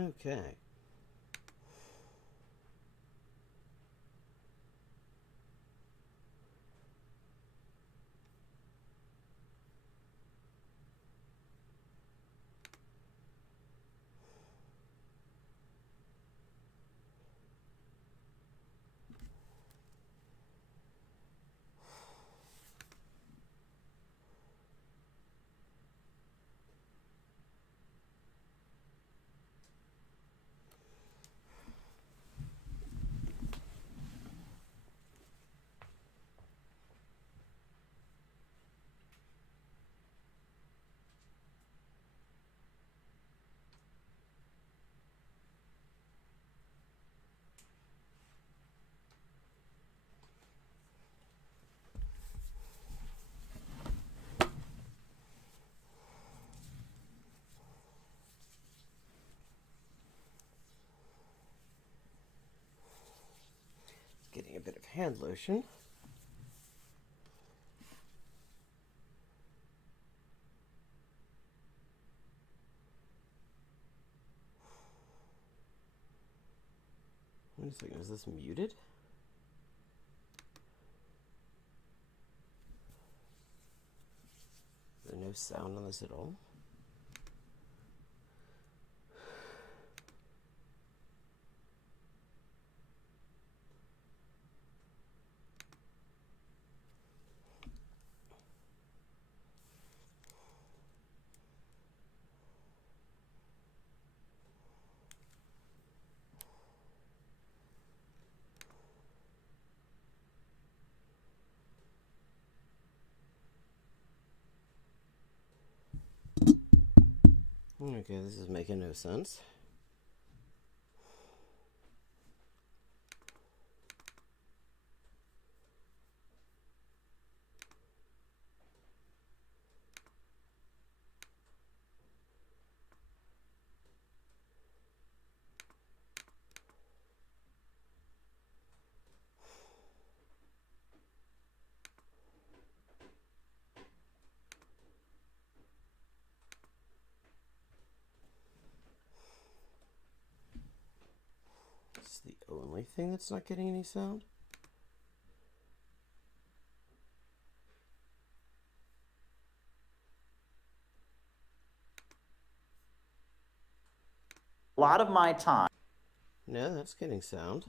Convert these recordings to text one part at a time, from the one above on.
Okay. Getting a bit of hand lotion. Wait a second, is this muted? Is there no sound on this at all? Okay, this is making no sense. This is the only thing that's not getting any sound? A lot of my time. No, that's getting sound.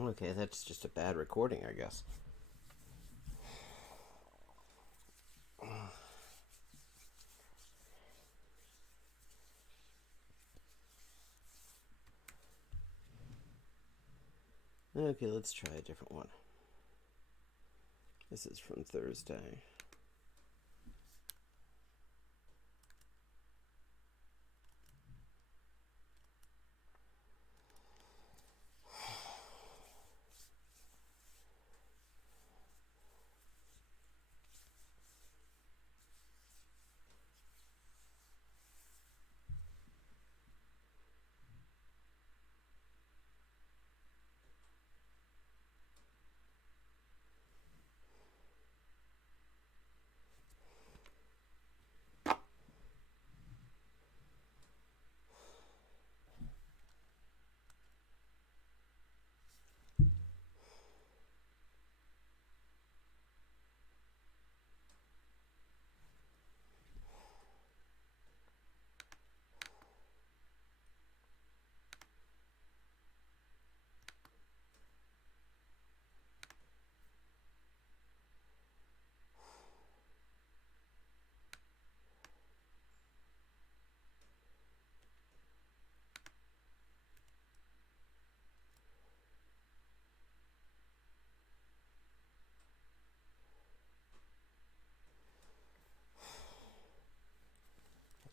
Okay, that's just a bad recording, I guess. Okay, let's try a different one. This is from Thursday.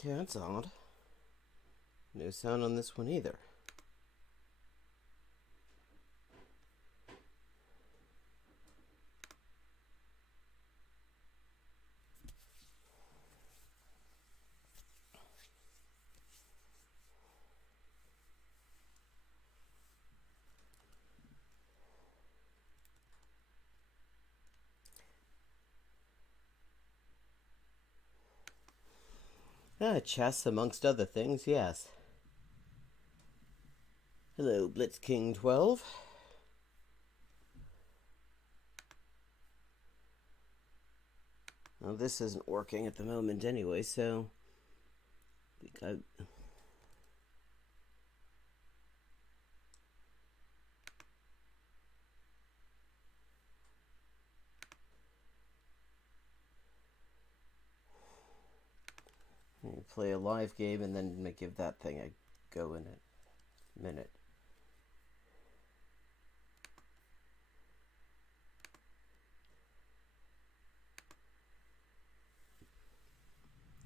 Okay, that's odd. No sound on this one either. Chess, amongst other things, yes. Hello, Blitz King 12. Well, this isn't working at the moment anyway, so I play a live game and then give that thing a go in a minute.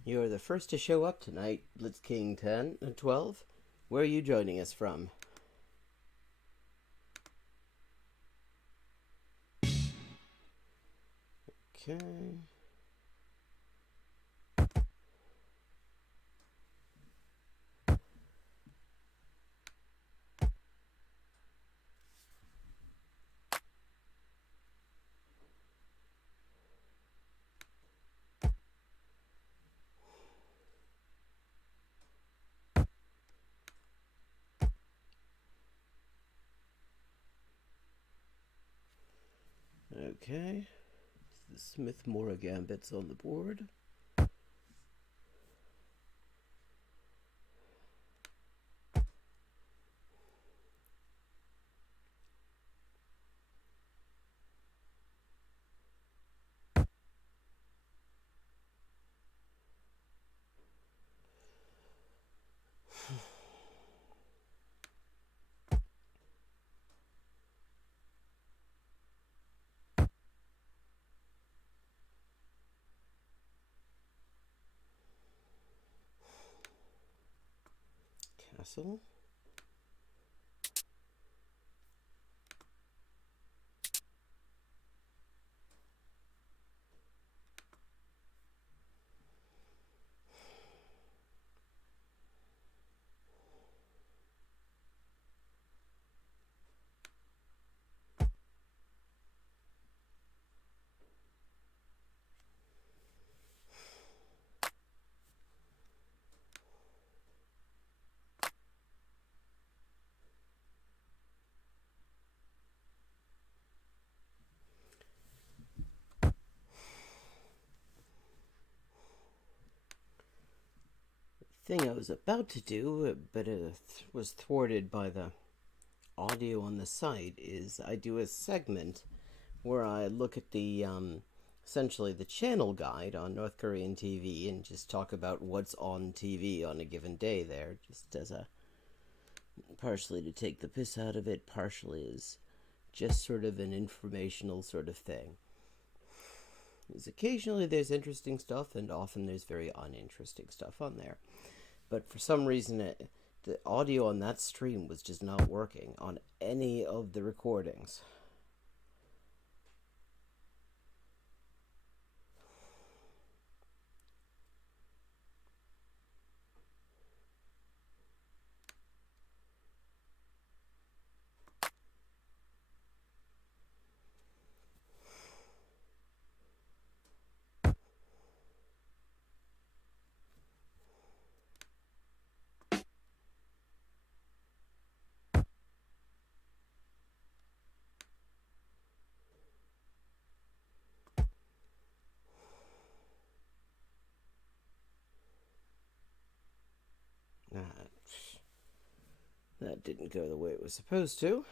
You are the first to show up tonight, Blitz King 10 and 12. Where are you joining us from? Okay. Okay. The Smith Mora Gambit's on the board. Castle. Thing I was about to do, but it was thwarted by the audio on the site, is I do a segment where I look at the essentially the channel guide on North Korean TV and just talk about what's on TV on a given day there, just as a partially to take the piss out of it, partially as just sort of an informational sort of thing. Because occasionally there's interesting stuff and often there's very uninteresting stuff on there. But for some reason, the audio on that stream was just not working on any of the recordings. That didn't go the way it was supposed to.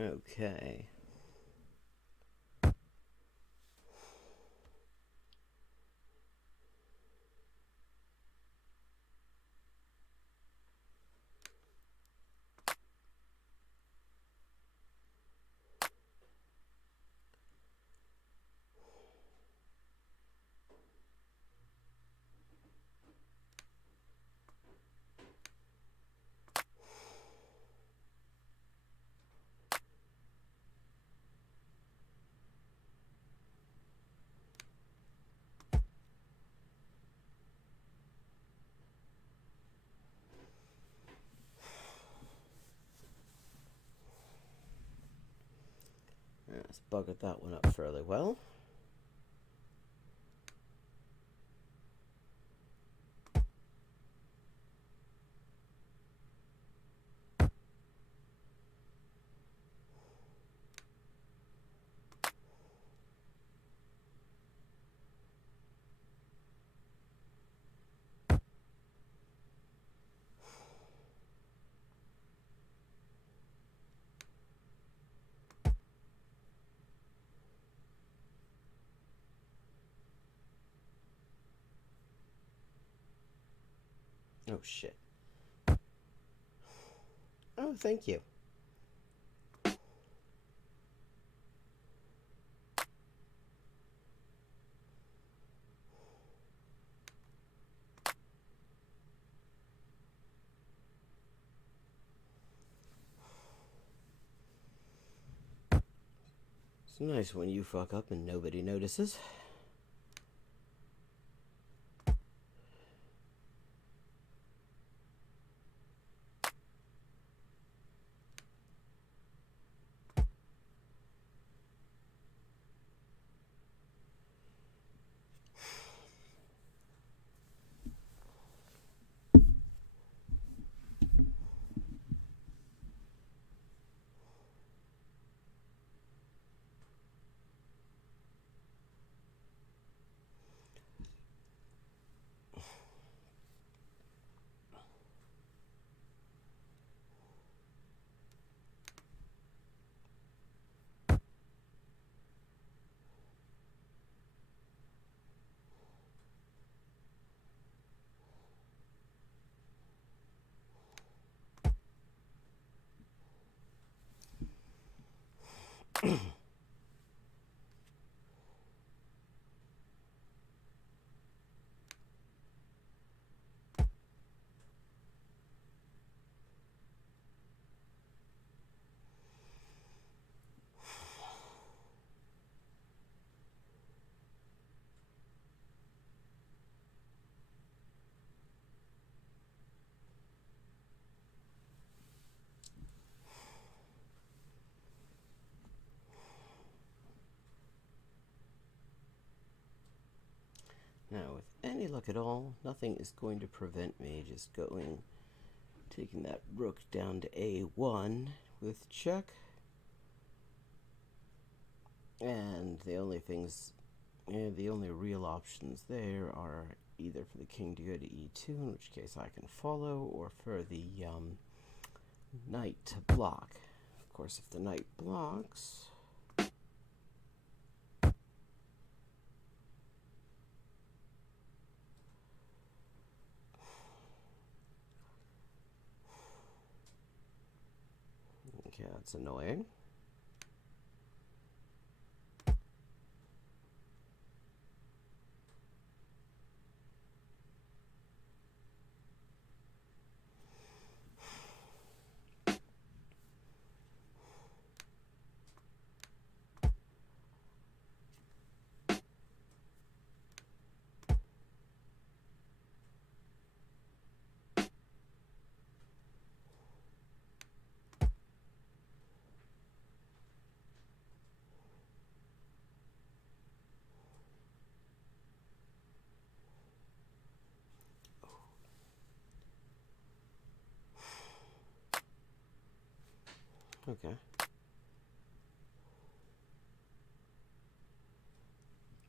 Okay. Let's bucket that one up fairly well. Oh, shit. Oh, thank you. It's nice when you fuck up and nobody notices. Now, with any luck at all, nothing is going to prevent me just taking that rook down to A1 with check. And the only real options there are either for the king to go to E2, in which case I can follow, or for the knight to block. Of course, if the knight blocks... Okay, that's annoying. Okay.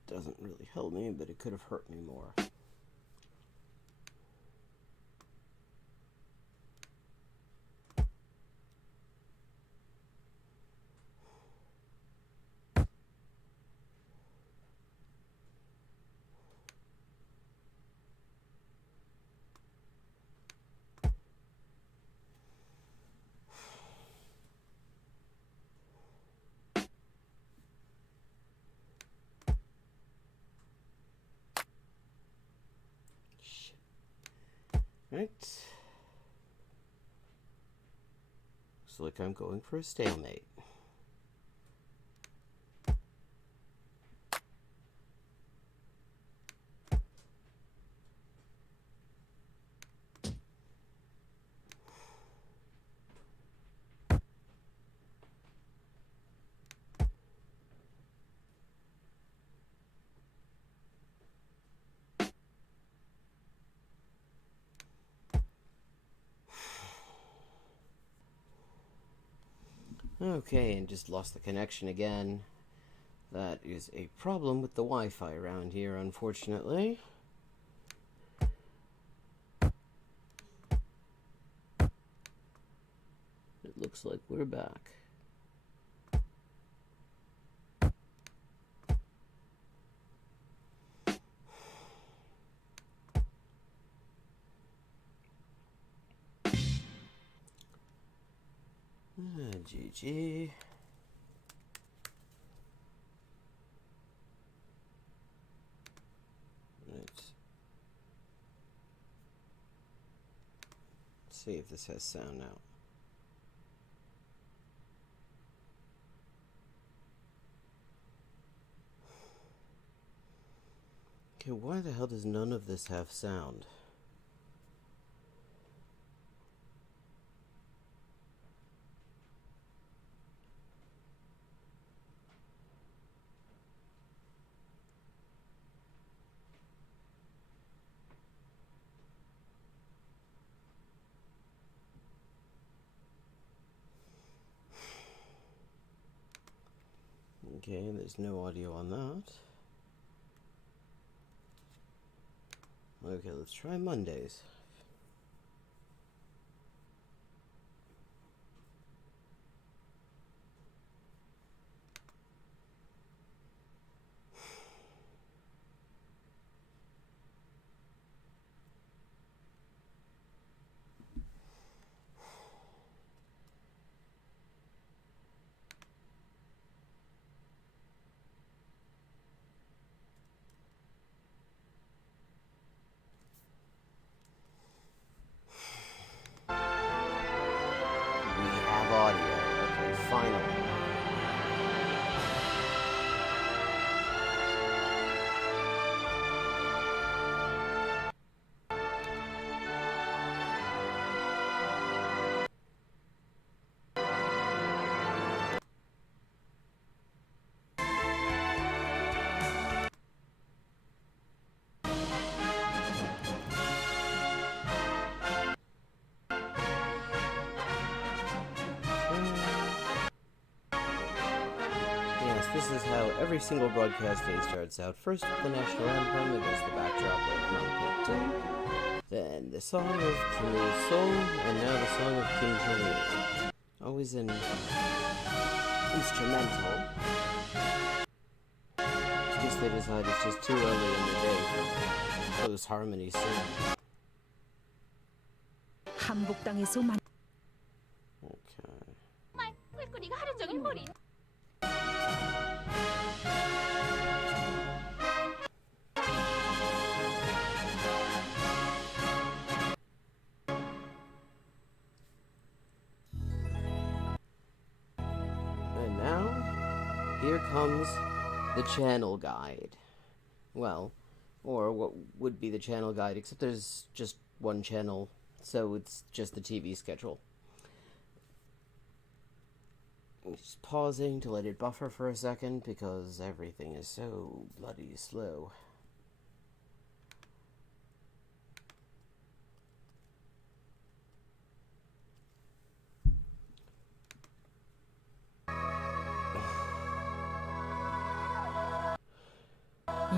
Doesn't really help me, but it could have hurt me more. Right. Looks like I'm going for a stalemate. Okay, and just lost the connection again. That is a problem with the Wi-Fi around here, unfortunately. It looks like we're back. GG. Let's see if this has sound now. Okay, why the hell does none of this have sound? Okay, there's no audio on that. Okay, let's try Mondays. We have audio. Okay, finally. Yes, this is how every single broadcast day starts out. First with the national anthem against the backdrop of Mount Picton. Then the song of Kim Il-sung, and now the song of Kim Jong-il. Always an instrumental. I guess they decided it's just too early in the day for close harmony singing. 한복당에서 Okay. 그리고 네가 하루 종일 머리. And now, here comes the channel guide. Well, or what would be the channel guide, except there's just one channel, so it's just the TV schedule. I'm just pausing to let it buffer for a second because everything is so bloody slow.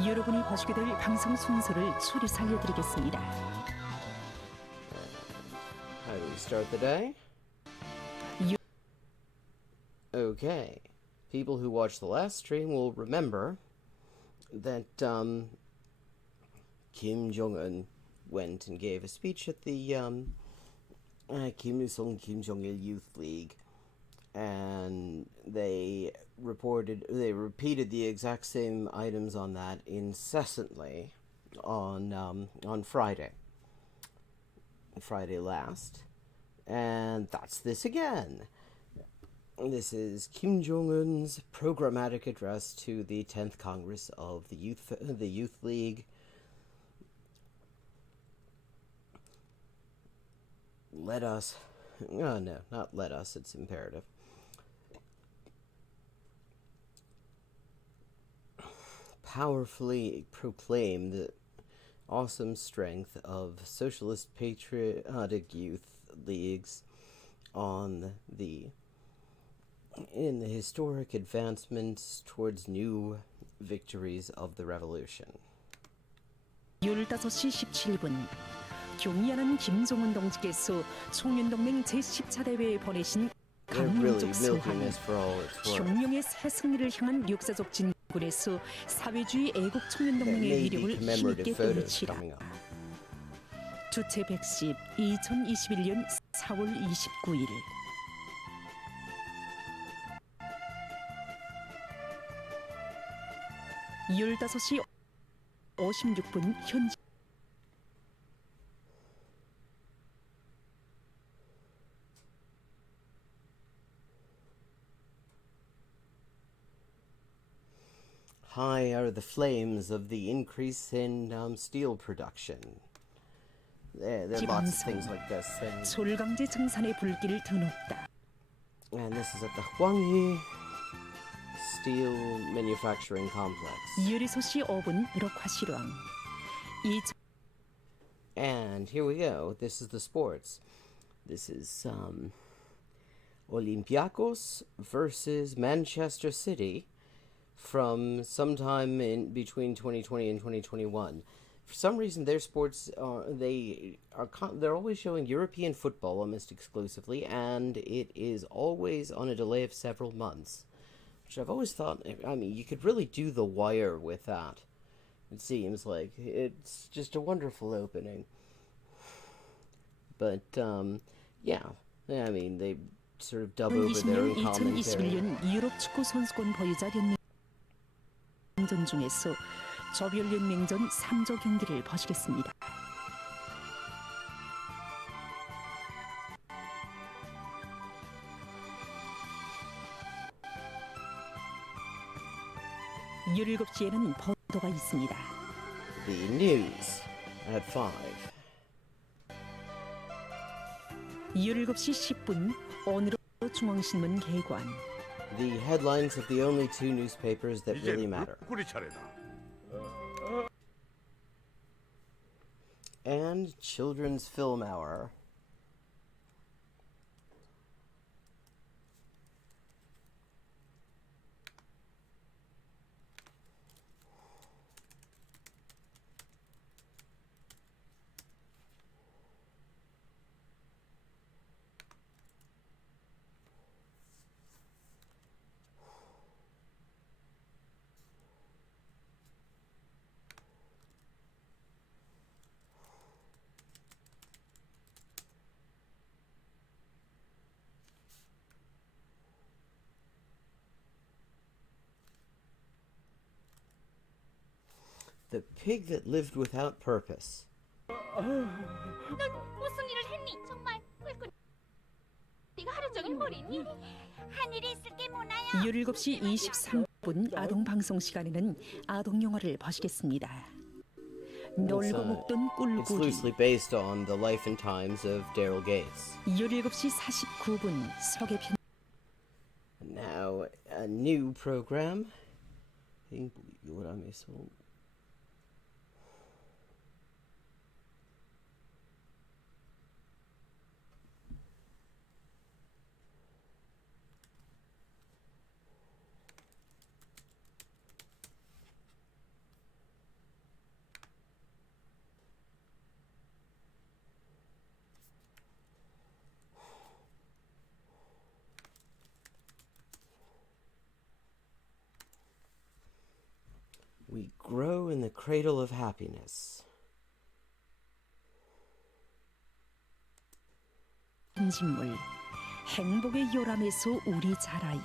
여러분이 보시게 될 방송 순서를 수리해서 알려드리겠습니다. How do we start the day? Okay. People who watched the last stream will remember that Kim Jong-un went and gave a speech at the Kim Il-sung Kim Jong-il Youth League, and they repeated the exact same items on that incessantly on Friday. Friday last, and that's this again. This is Kim Jong-un's programmatic address to the 10th Congress of the Youth League. Let us, oh no, not let us, it's imperative. Powerfully proclaim the awesome strength of socialist patriotic youth leagues in the historic advancements towards new victories of the revolution. 15시 17분 경의하는 김정은 동지께서 송년동맹 제10차 대회에 보내신 강민족 서한 혁명의 새 승리를 향한 역사적 진군에서 사회주의 애국 청년동맹의 위력을 힘있게 떨치라. 주체 110 2021년 4월 29일 15시 56분 현지 High are the flames of the increase in steel production. There are lots of things like this. 솔강제 증산의 불길을 더 높다. And this is at the Hwanghae Steel Manufacturing Complex. 15시 5분 럭화실황. And here we go. This is the sports. This is Olympiacos versus Manchester City from sometime in between 2020 and 2021. For some reason, their sports they're always showing European football almost exclusively, and it is always on a delay of several months, which I've always thought. I mean, you could really do The Wire with that. It seems like it's just a wonderful opening. But yeah, I mean, they sort of dub over their own commentary. 2021년 유럽 축구 선수권 보유자 연맹전 중에서 조별 연맹전 3조 경기를 보시겠습니다. 열일곱 시에는 보도가 있습니다. The news at 5. 17시 10분 오늘의 중앙신문 개관. The headlines of the only two newspapers that really matter. And Children's Film Hour. The pig that lived without purpose. 넌 무슨 일을 했니? 정말 꿀꿀. 네가 하루 종일 뭘 했니? 한 일이 있을 게 뭐나요? 17시 23분 아동 방송 시간에는 아동 영화를 보시겠습니다. 놀고 먹던 꿀꿀이. It's loosely based on the life and times of Daryl Gates. 17시 49분 소개편. Now a new program. We grow in the cradle of happiness. 진물 행복의 요람에서 우리 자라요.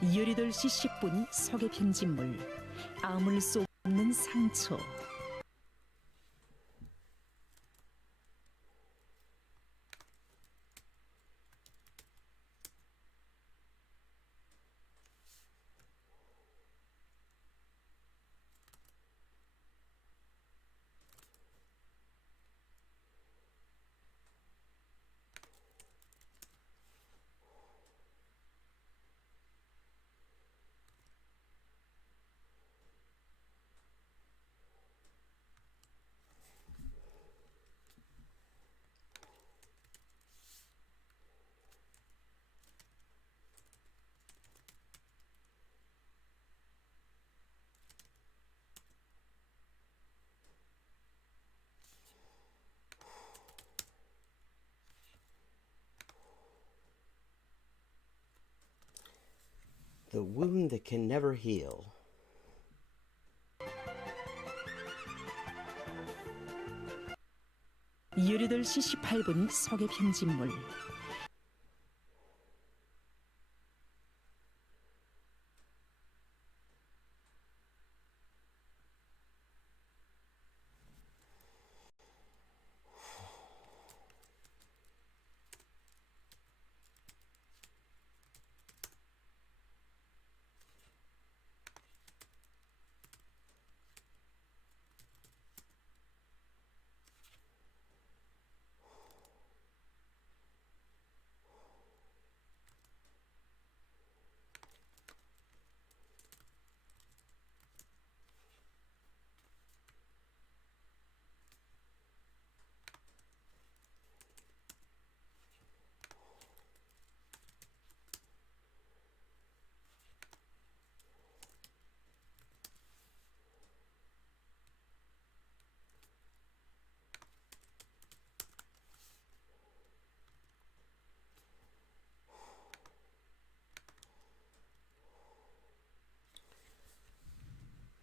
18시 10분 소개편집물 아물 속 없는 상처. The wound that can never heal. 18시 18분 석의 편집물.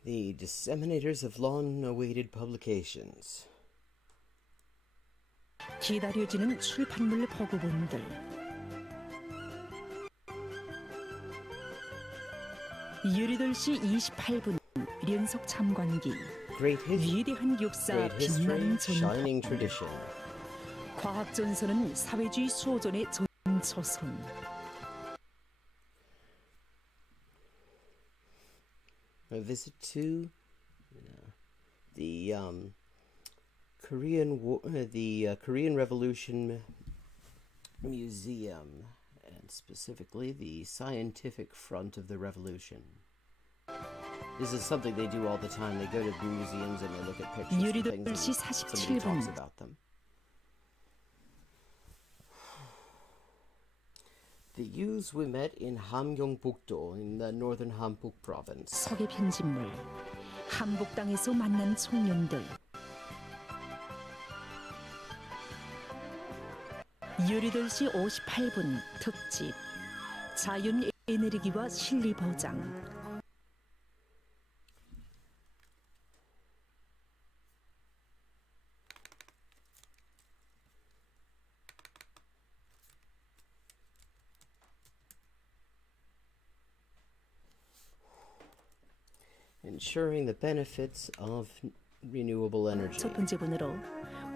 The disseminators of long-awaited publications. 기다려지는 출판물 보고본들. 18시 28분 연속 참관기. 위대한 역사 빛나는 shining 전통. tradition. 과학 전선은 사회주의 수호전의 전초선. A visit to the Korean War, the Korean Revolution Museum, and specifically the scientific front of the revolution. This is something they do all the time. They go to museums and they look at pictures and things, and 18시 somebody talks 47분. about them. The youths we met in Hamgyeongbuk-do in the northern Hamgyong province. 석의 편집물. 한복당에서 만난 청년들. 18시 58분 특집. 자연 에너지와 실리 보장. Ensuring the benefits of renewable energy. 첫 번째 분으로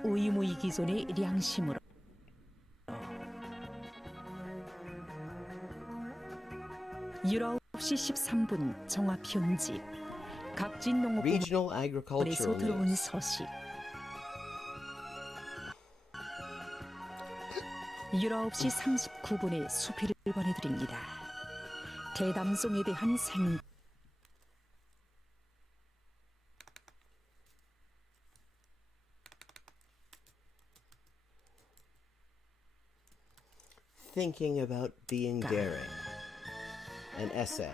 우이무이 기존의 량심으로 19시 13분 정화 편집. 각진 Regional 농업부에서 agricultural 들어온 news. 소식. 19시 39분에 수필을 보내드립니다. 대담송에 대한 생 Thinking about being daring. An essay.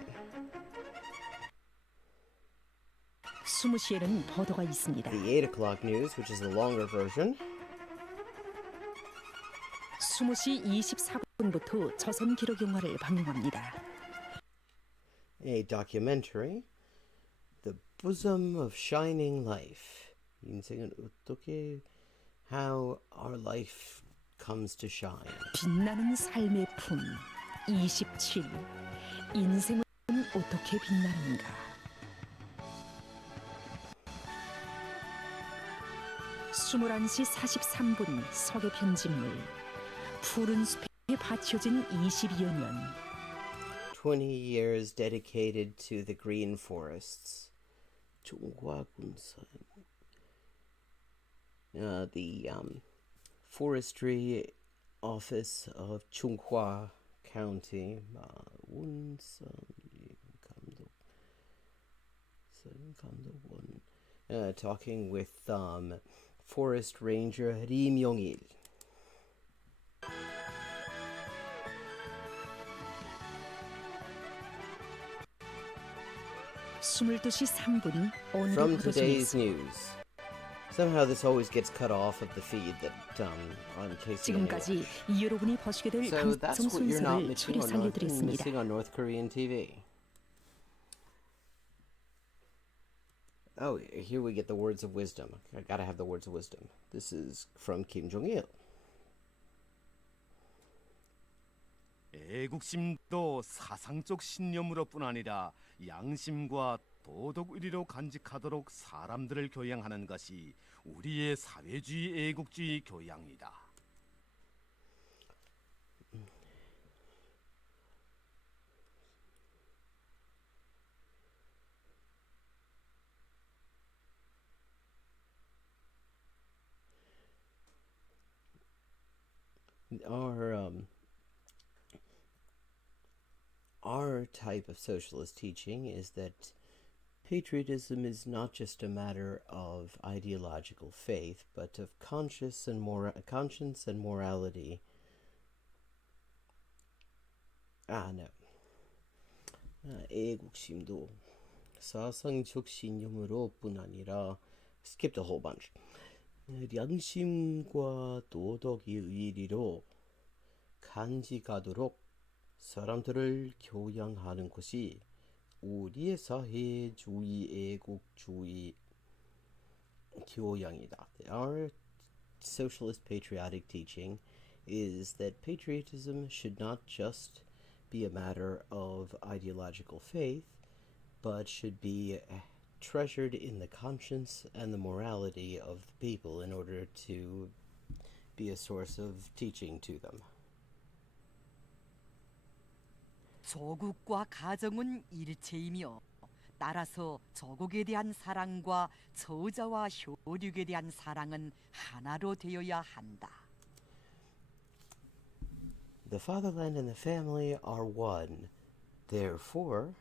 20시에는 보도가 있습니다. The 8 o'clock news, which is the longer version. 20시 24분부터 조선 기록 영화를 방영합니다. A documentary. The bosom of shining life. 인생은 어떻게, how our life comes to shine. 빛나는 삶의 품. 27. 인생은 어떻게 빛나는가. 21시 43분 서계 편집물. 푸른 숲에 바쳐진 20여 년. 20 years dedicated to the green forests. The forestry office of Chunghua County. Talking with Forest Ranger Ri Myung-il. From today's news. Somehow this always gets cut off of the feed that on KCNA. So that's what you're not missing on North Korean TV. Oh, here we get the words of wisdom. I gotta have the words of wisdom. This is from Kim Jong-il. 애국심도 사상적 신념으로뿐 아니라 양심과 도덕 의리로 간직하도록 사람들을 교양하는 것이 우리의 사회주의 애국주의 교양이다. Our type of socialist teaching is that patriotism is not just a matter of ideological faith, but of conscience and morality. 애국심도 사상적 신념으로뿐 아니라 skipped a whole bunch. 양심과 도덕의 의리로 간직하도록 사람들을 교양하는 것이 우리의 사회주의 애국주의 교양이다. Our socialist patriotic teaching is that patriotism should not just be a matter of ideological faith, but should be treasured in the conscience and the morality of the people in order to be a source of teaching to them. 조국과 가정은 일체이며 따라서 조국에 대한 사랑과 저자와 효력에 대한 사랑은 하나로 되어야 한다. The fatherland and the family are one. Therefore,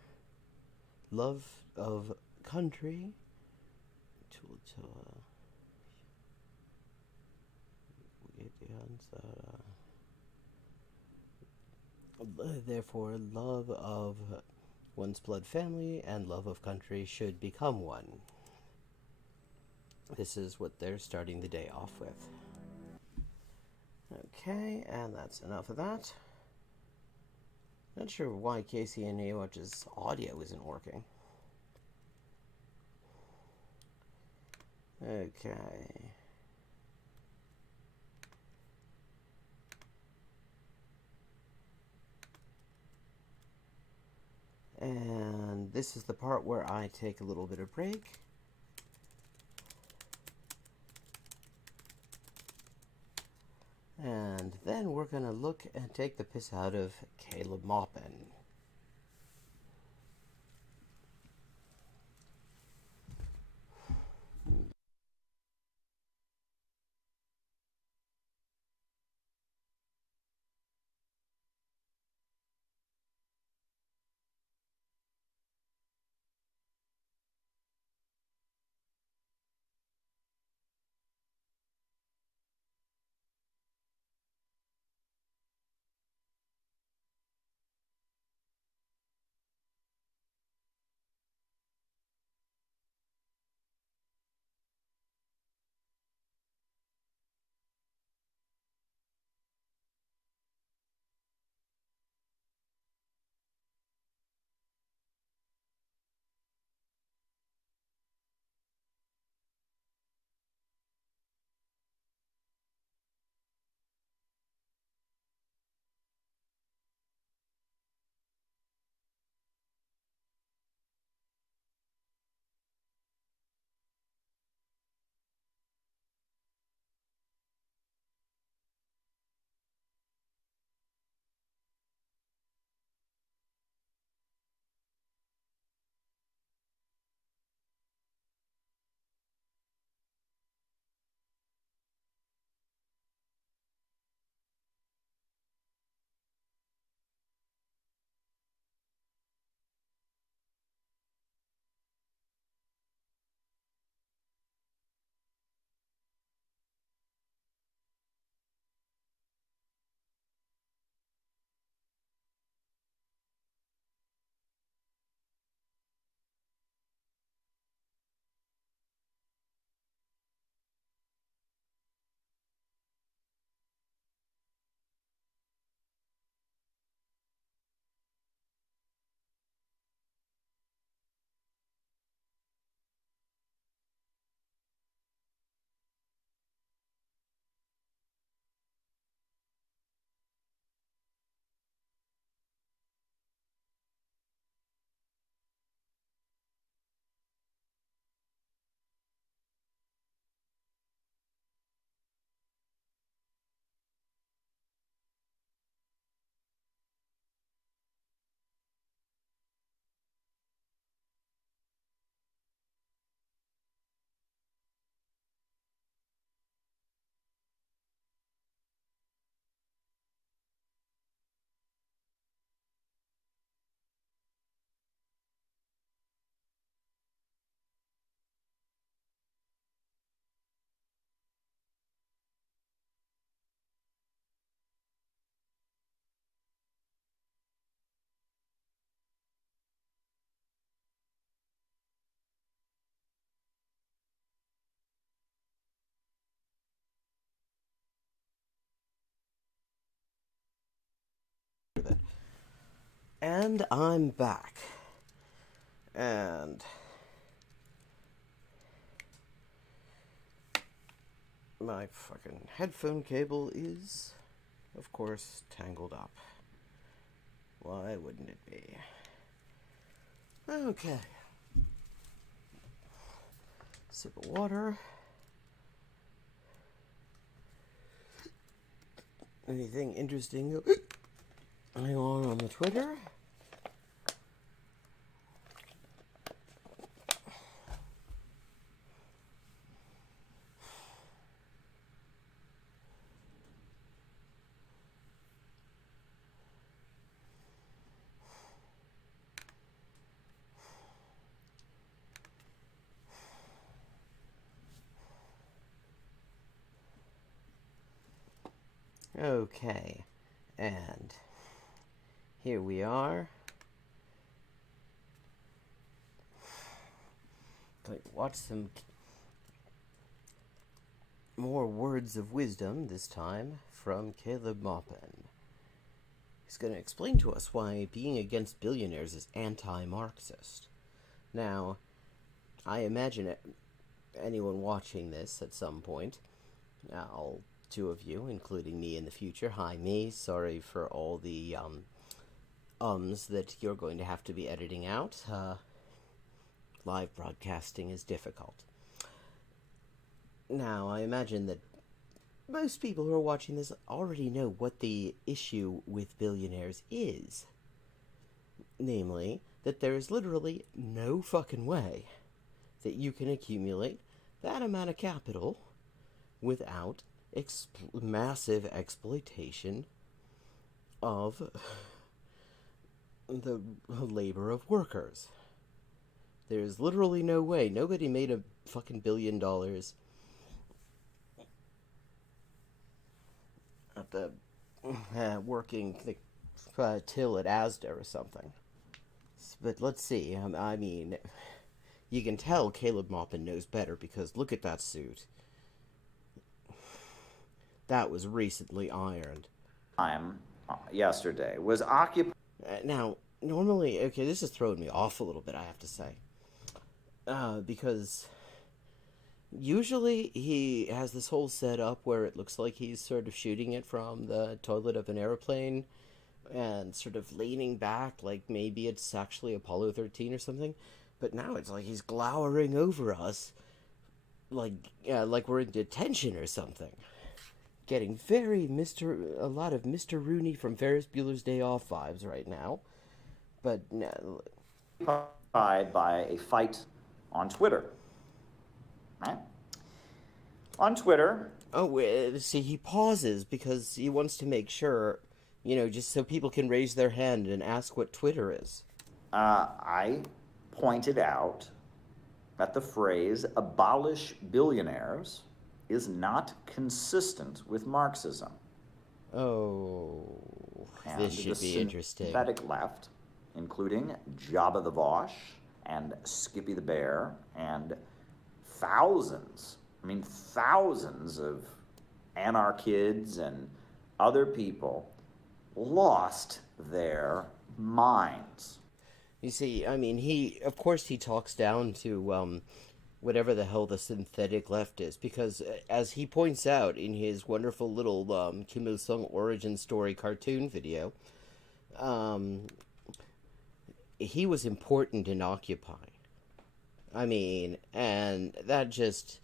love of country, therefore, love of one's blood family and love of country should become one. This is what they're starting the day off with. Okay, and that's enough of that. Not sure why KCNA's audio isn't working. Okay. And this is the part where I take a little bit of break. And then we're going to look and take the piss out of Caleb Maupin. And I'm back. And my fucking headphone cable is, of course, tangled up. Why wouldn't it be? Okay. Sip of water. Anything interesting going on the Twitter? Okay, and here we are. Like, watch some more words of wisdom, this time from Caleb Maupin. He's going to explain to us why being against billionaires is anti-Marxist. Now, I imagine anyone watching this at some point, all two of you, including me in the future. Hi, me. Sorry for all the ums that you're going to have to be editing out. Live broadcasting is difficult. Now, I imagine that most people who are watching this already know what the issue with billionaires is. Namely, that there is literally no fucking way that you can accumulate that amount of capital without massive exploitation of the labor of workers. There's literally no way. Nobody made a fucking $1 billion at the working till at Asda or something. But let's see. I mean, you can tell Caleb Maupin knows better because look at that suit. That was recently ironed. Yesterday was occupied. Now, normally, okay, this has thrown me off a little bit, I have to say. Because usually he has this whole setup where it looks like he's sort of shooting it from the toilet of an airplane and sort of leaning back like maybe it's actually Apollo 13 or something. But now it's like he's glowering over us like we're in detention or something. Getting a lot of Mr. Rooney from Ferris Bueller's Day Off vibes right now. But no. By a fight on Twitter. Right? On Twitter. Oh, see, he pauses because he wants to make sure, just so people can raise their hand and ask what Twitter is. I pointed out that the phrase abolish billionaires is not consistent with Marxism. Oh, And this should be interesting. The synthetic left, including Jabba the Vosh and Skippy the Bear and thousands of anarchids and other people lost their minds. You see, I mean, he talks down to whatever the hell the synthetic left is, because as he points out in his wonderful little Kim Il-sung origin story cartoon video, he was important in Occupy. I mean, and that just,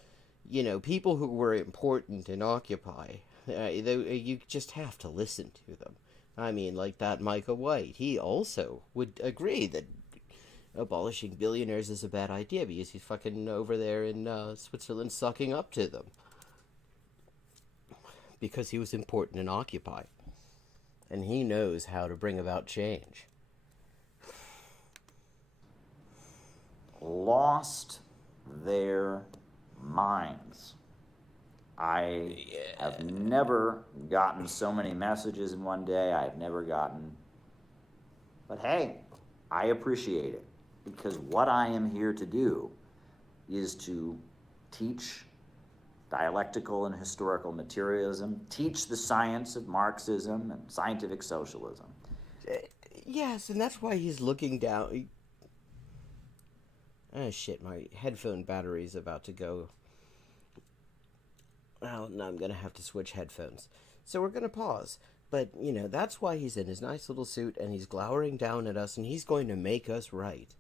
people who were important in Occupy, you just have to listen to them. I mean, like that Micah White, he also would agree that abolishing billionaires is a bad idea because he's fucking over there in Switzerland sucking up to them. Because he was important in Occupy. And he knows how to bring about change. Lost their minds. I have never gotten so many messages in one day. I've never gotten. But hey, I appreciate it. Because what I am here to do is to teach dialectical and historical materialism, teach the science of Marxism and scientific socialism. Yes, and that's why he's looking down. Oh shit, my headphone battery's about to go. Well, now I'm gonna have to switch headphones. So we're gonna pause. But, that's why he's in his nice little suit and he's glowering down at us and he's going to make us right.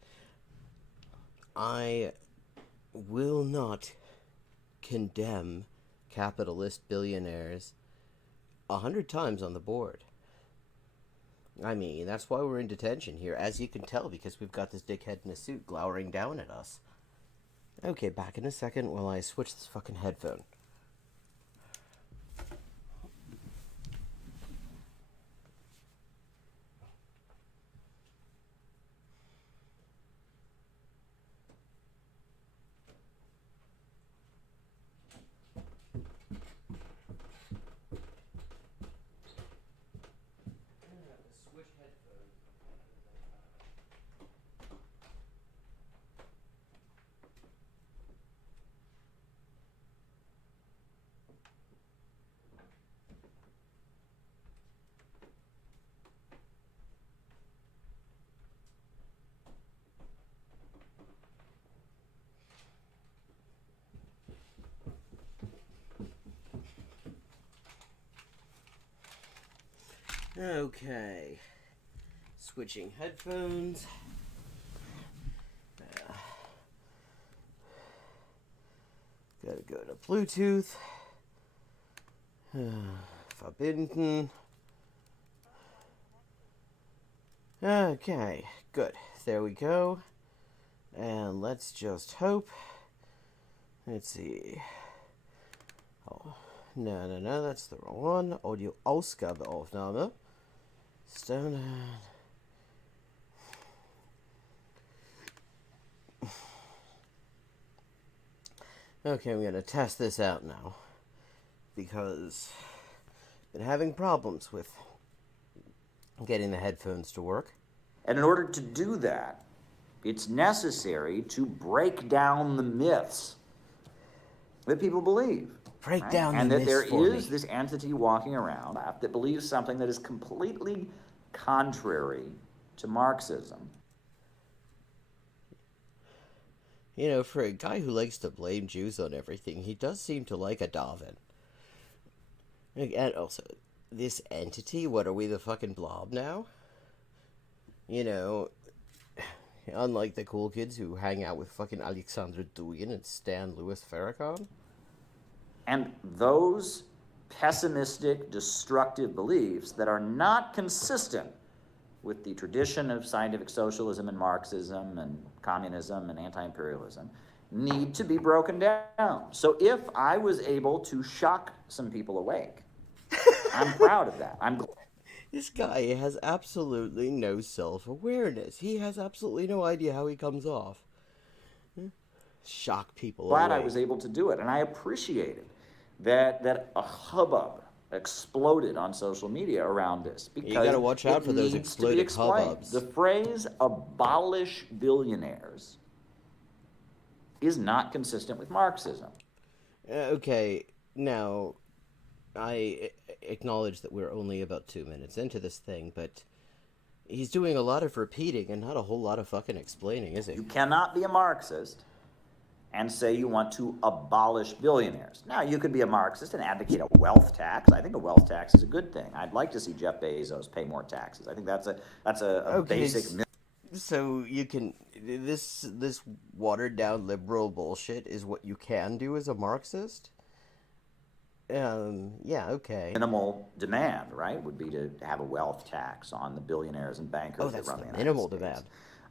I will not condemn capitalist billionaires 100 times on the board. I mean, that's why we're in detention here, as you can tell, because we've got this dickhead in a suit glowering down at us. Okay, back in a second while I switch this fucking headphone. Okay, switching headphones. Gotta go to Bluetooth. Verbinden. Okay, good. There we go. And let's just hope. Let's see. Oh, no, that's the wrong one. Audio Ausgabeaufnahme. Standard. Okay, I'm going to test this out now. Because I've been having problems with getting the headphones to work. And in order to do that, it's necessary to break down the myths that people believe. Break down the and that myths there for is me. this entity walking around that believes something that is completely contrary to Marxism. For a guy who likes to blame Jews on everything, he does seem to like a Davin. And also, this entity, what are we, the fucking blob now? Unlike the cool kids who hang out with fucking Alexander Dugin and Stan Louis Farrakhan. And those pessimistic, destructive beliefs that are not consistent with the tradition of scientific socialism and Marxism and communism and anti-imperialism need to be broken down. So if I was able to shock some people awake, I'm proud of that. This guy has absolutely no self-awareness. He has absolutely no idea how he comes off. Shock people glad away. I was able to do it, and I appreciated that a hubbub exploded on social media around this, because you gotta watch out for those exploding hubbubs. The phrase "abolish billionaires" is not consistent with Marxism. Okay, now I acknowledge that we're only about 2 minutes into this thing, but he's doing a lot of repeating and not a whole lot of fucking explaining, is he? You cannot be a Marxist and say you want to abolish billionaires. Now, you could be a Marxist and advocate a wealth tax. I think a wealth tax is a good thing. I'd like to see Jeff Bezos pay more taxes. I think that's a basic myth. So you can this watered down liberal bullshit is what you can do as a Marxist? Yeah, okay. Minimal demand, right, would be to have a wealth tax on the billionaires and bankers that run the United minimal States.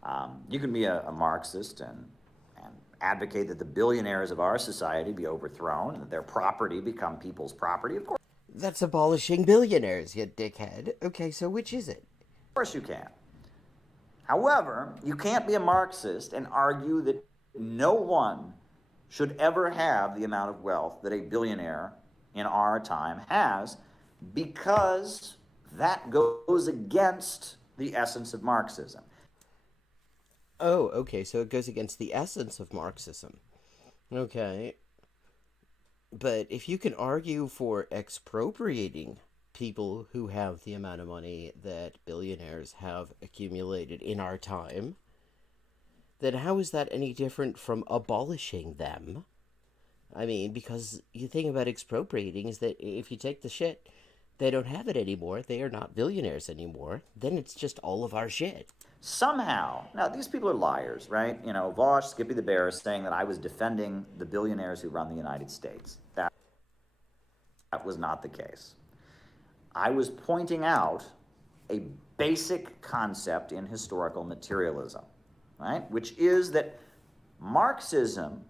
demand. You can be a Marxist and advocate that the billionaires of our society be overthrown and that their property become people's property. Of That's abolishing billionaires, you dickhead. Okay, so which is it? course you can. However, you can't be a Marxist and argue that no one should ever have the amount of wealth that a billionaire in our time has, because that goes against the essence of Marxism. Oh, okay, so it goes against the essence of Marxism. Okay. But if you can argue for expropriating people who have the amount of money that billionaires have accumulated in our time, then how is that any different from abolishing them? I mean, because you think about expropriating is that if you take the shit, they don't have it anymore, they are not billionaires anymore, then it's just all of our shit. Somehow, now these people are liars, right? You know, Vosh, Skippy the Bear, is saying that I was defending the billionaires who run the United States. That was not the case. I was pointing out a basic concept in historical materialism, right? Which is that Marxism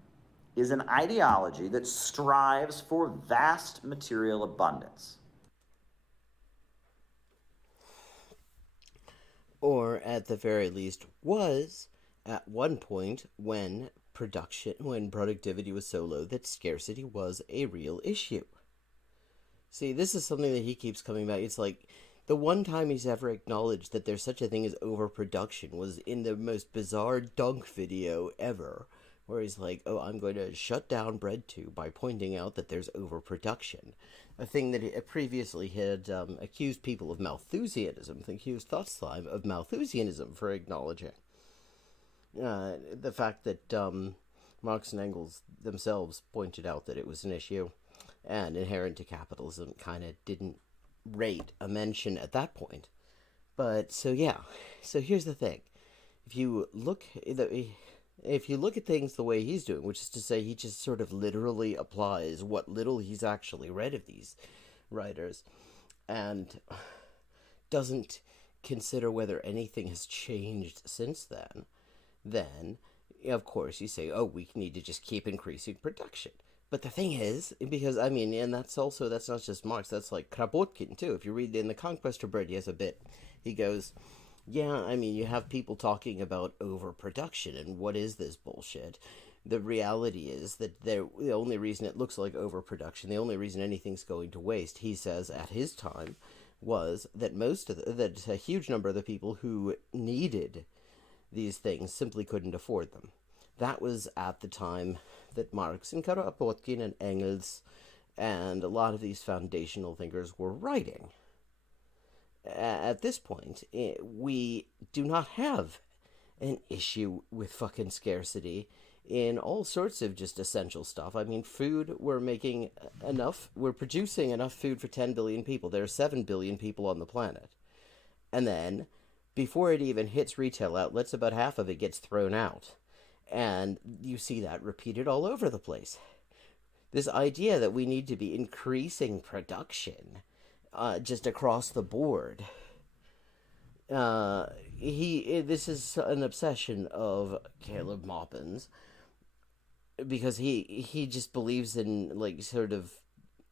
is an ideology that strives for vast material abundance. Or at the very least was at one point when productivity was so low that scarcity was a real issue. See, this is something that he keeps coming back. It's like the one time he's ever acknowledged that there's such a thing as overproduction was in the most bizarre dunk video ever, where he's like, oh, I'm going to shut down BreadTube by pointing out that there's overproduction. A thing that he previously had accused people of Malthusianism, accused Thoughtslime of Malthusianism for acknowledging. The fact that Marx and Engels themselves pointed out that it was an issue and inherent to capitalism kind of didn't rate a mention at that point. But, so here's the thing. If you look at things the way he's doing, which is to say he just sort of literally applies what little he's actually read of these writers and doesn't consider whether anything has changed since then of course you say, oh, we need to just keep increasing production. But the thing is, because, I mean, and that's not just Marx, that's like Kropotkin, too. If you read in The Conquest of Bread, he has a bit. He goes, yeah, I mean, you have people talking about overproduction, and what is this bullshit? The reality is that the only reason it looks like overproduction, the only reason anything's going to waste, he says, at his time, was that that a huge number of the people who needed these things simply couldn't afford them. That was at the time that Marx and Kropotkin and Engels and a lot of these foundational thinkers were writing. At this point, we do not have an issue with fucking scarcity in all sorts of just essential stuff. I mean, food, we're producing enough food for 10 billion people. There are 7 billion people on the planet. And then, before it even hits retail outlets, about half of it gets thrown out. And you see that repeated all over the place. This idea that we need to be increasing production just across the board. This is an obsession of Caleb Maupin's, because he just believes in, like, sort of,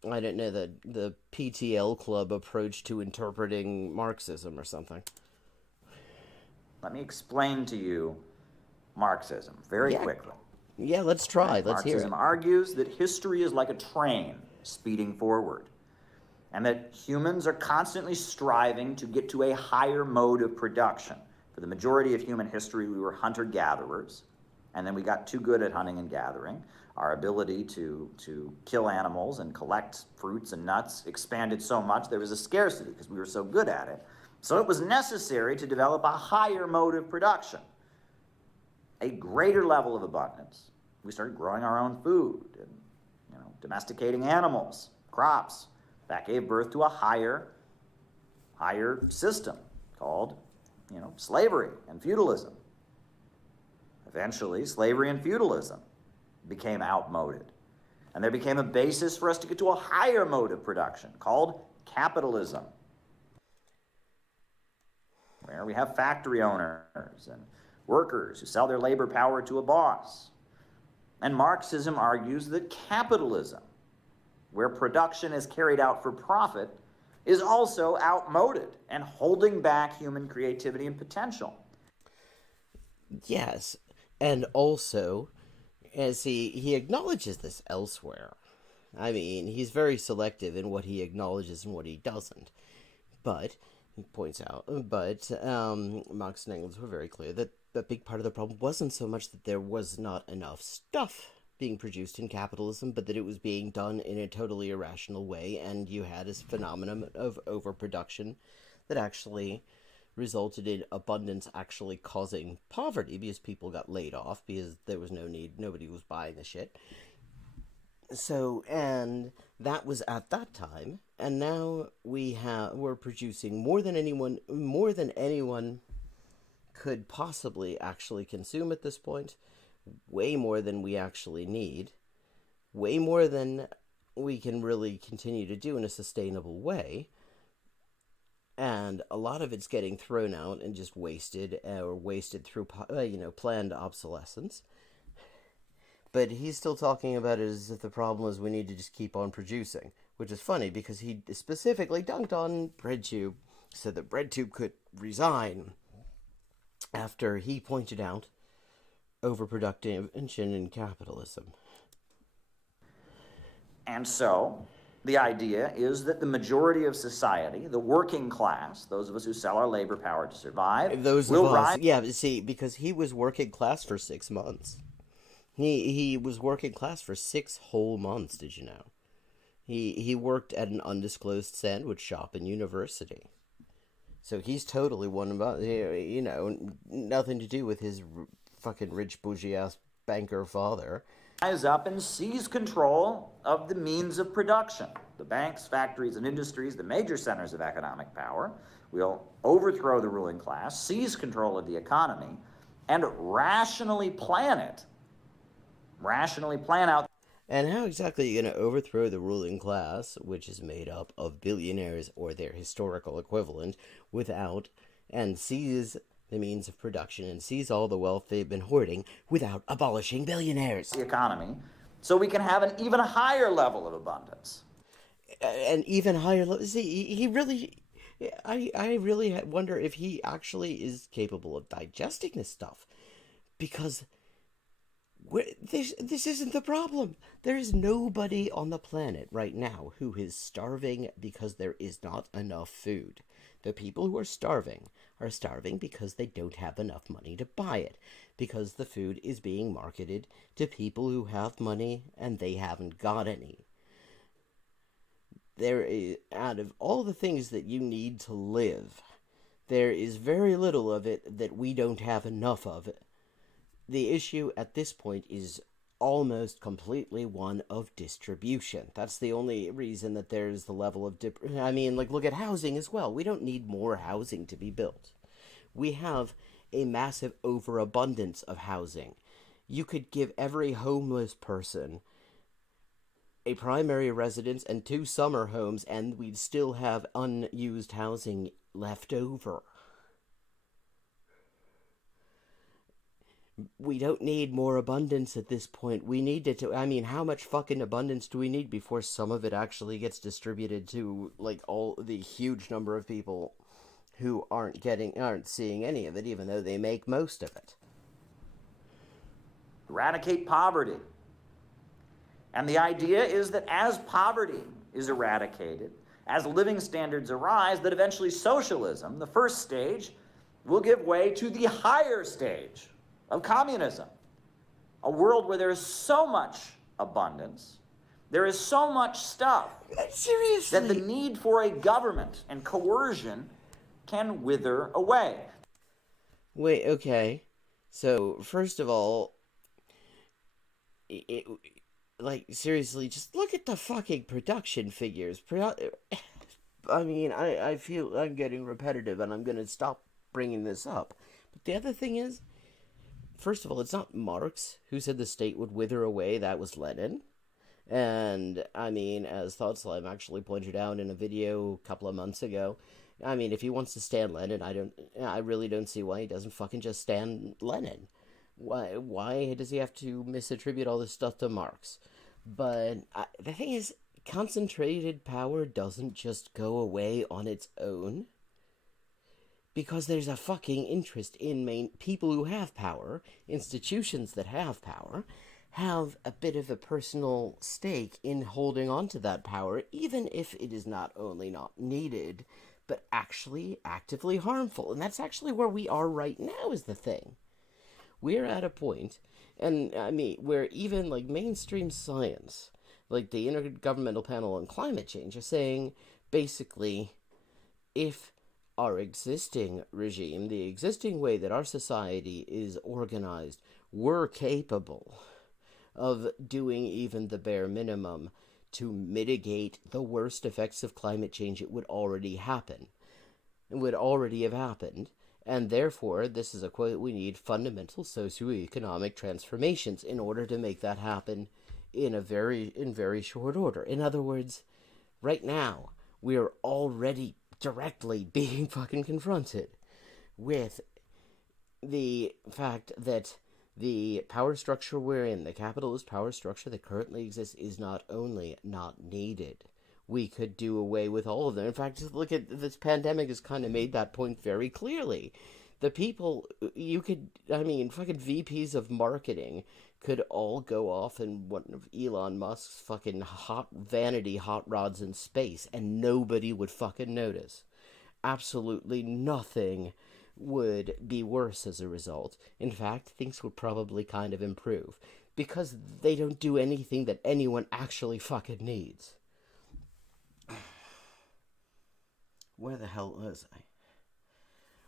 I don't know, the PTL Club approach to interpreting Marxism or something. Let me explain to you Marxism very quickly. Yeah, let's try. Let's hear it. Marxism argues that history is like a train speeding forward, and that humans are constantly striving to get to a higher mode of production. For the majority of human history, we were hunter-gatherers, and then we got too good at hunting and gathering. Our ability to kill animals and collect fruits and nuts expanded so much there was a scarcity because we were so good at it. So it was necessary to develop a higher mode of production, a greater level of abundance. We started growing our own food and, domesticating animals, crops. That gave birth to a higher system called, slavery and feudalism. Eventually, slavery and feudalism became outmoded, and there became a basis for us to get to a higher mode of production called capitalism, where we have factory owners and workers who sell their labor power to a boss. And Marxism argues that capitalism, where production is carried out for profit, is also outmoded and holding back human creativity and potential. Yes, and also, as he acknowledges this elsewhere. I mean, he's very selective in what he acknowledges and what he doesn't. But, he points out, Marx and Engels were very clear that a big part of the problem wasn't so much that there was not enough stuff being produced in capitalism, but that it was being done in a totally irrational way, and you had this phenomenon of overproduction that actually resulted in abundance actually causing poverty because people got laid off because there was no need, nobody was buying the shit. So, and that was at that time, and now we're producing more than anyone could possibly actually consume at this point, way more than we actually need, way more than we can really continue to do in a sustainable way. And a lot of it's getting thrown out and just wasted, or wasted through, planned obsolescence. But he's still talking about it as if the problem is we need to just keep on producing, which is funny because he specifically dunked on BreadTube, said that BreadTube could resign after he pointed out overproduction in capitalism. And so, the idea is that the majority of society, the working class, those of us who sell our labor power to survive, will rise. Yeah, see, because he was working class for 6 months. He was working class for 6 whole months, did you know? He worked at an undisclosed sandwich shop in university. So he's totally one about, nothing to do with his fucking rich bougie-ass banker father. Rise up and seize control of the means of production. The banks, factories, and industries, the major centers of economic power, will overthrow the ruling class, seize control of the economy, and rationally plan it. Rationally plan out. And how exactly are you going to overthrow the ruling class, which is made up of billionaires or their historical equivalent, and seize the means of production and seize all the wealth they've been hoarding without abolishing billionaires? The economy, so we can have an even higher level of abundance. An even higher level. See, he really... I really wonder if he actually is capable of digesting this stuff. Because... This isn't the problem. There is nobody on the planet right now who is starving because there is not enough food. The people who are starving because they don't have enough money to buy it, because the food is being marketed to people who have money and they haven't got any. There is, out of all the things that you need to live, there is very little of it that we don't have enough of it. The issue at this point is almost completely one of distribution. That's the only reason that there's the level of... look at housing as well. We don't need more housing to be built. We have a massive overabundance of housing. You could give every homeless person a primary residence and 2 summer homes, and we'd still have unused housing left over. We don't need more abundance at this point. We need to, how much fucking abundance do we need before some of it actually gets distributed to, all the huge number of people who aren't seeing any of it, even though they make most of it? Eradicate poverty. And the idea is that as poverty is eradicated, as living standards arise, that eventually socialism, the first stage, will give way to the higher stage of communism, a world where there is so much abundance, there is so much stuff, seriously, that the need for a government and coercion can wither away. Wait, okay. So, first of all, seriously, just look at the fucking production figures. I feel I'm getting repetitive and I'm going to stop bringing this up. But the other thing is, first of all, it's not Marx who said the state would wither away. That was Lenin. And, as Thought Slime actually pointed out in a video a couple of months ago, if he wants to stand Lenin, I really don't see why he doesn't fucking just stand Lenin. Why does he have to misattribute all this stuff to Marx? But the thing is, concentrated power doesn't just go away on its own. Because there's a fucking interest in people who have power, institutions that have power, have a bit of a personal stake in holding on to that power, even if it is not only not needed, but actually actively harmful. And that's actually where we are right now is the thing. We're at a point, And I mean, where even like mainstream science, like the Intergovernmental Panel on Climate Change, are saying basically, if our existing regime, the existing way that our society is organized, were capable of doing even the bare minimum to mitigate the worst effects of climate change, it would already happen. It would already have happened. And therefore, this is a quote, we need fundamental socioeconomic transformations in order to make that happen in very short order. In other words, right now, we are already directly being fucking confronted with the fact that the power structure we're in, the capitalist power structure that currently exists, is not only not needed. We could do away with all of them. In fact, look at this pandemic has kind of made that point very clearly. The people, fucking VPs of marketing could all go off in one of Elon Musk's fucking vanity hot rods in space, and nobody would fucking notice. Absolutely nothing would be worse as a result. In fact, things would probably kind of improve, because they don't do anything that anyone actually fucking needs. Where the hell was I?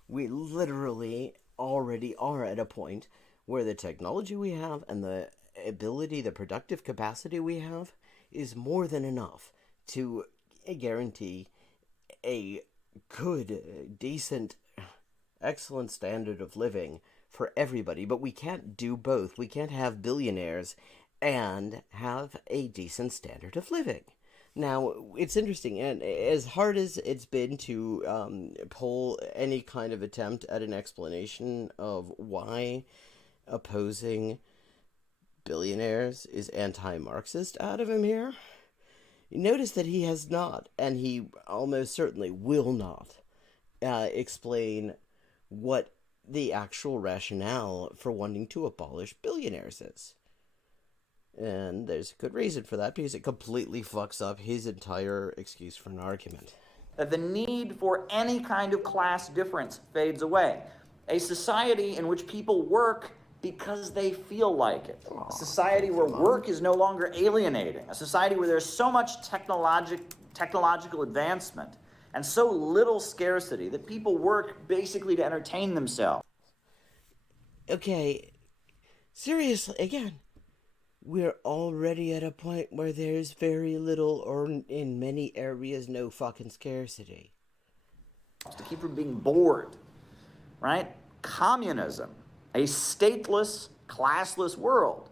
We literally already are at a point where the technology we have and the ability, the productive capacity we have is more than enough to guarantee a good, decent, excellent standard of living for everybody. But we can't do both. We can't have billionaires and have a decent standard of living. Now, it's interesting, and as hard as it's been to pull any kind of attempt at an explanation of why opposing billionaires is anti-Marxist out of him here, you notice that he has not, and he almost certainly will not, explain what the actual rationale for wanting to abolish billionaires is. And there's a good reason for that, because it completely fucks up his entire excuse for an argument. That the need for any kind of class difference fades away. A society in which people work because they feel like it. A society where work is no longer alienating. A society where there's so much technological advancement and so little scarcity that people work basically to entertain themselves. Okay, seriously, again, we're already at a point where there's very little, or in many areas, no fucking scarcity. To keep from being bored, right? Communism, a stateless, classless world,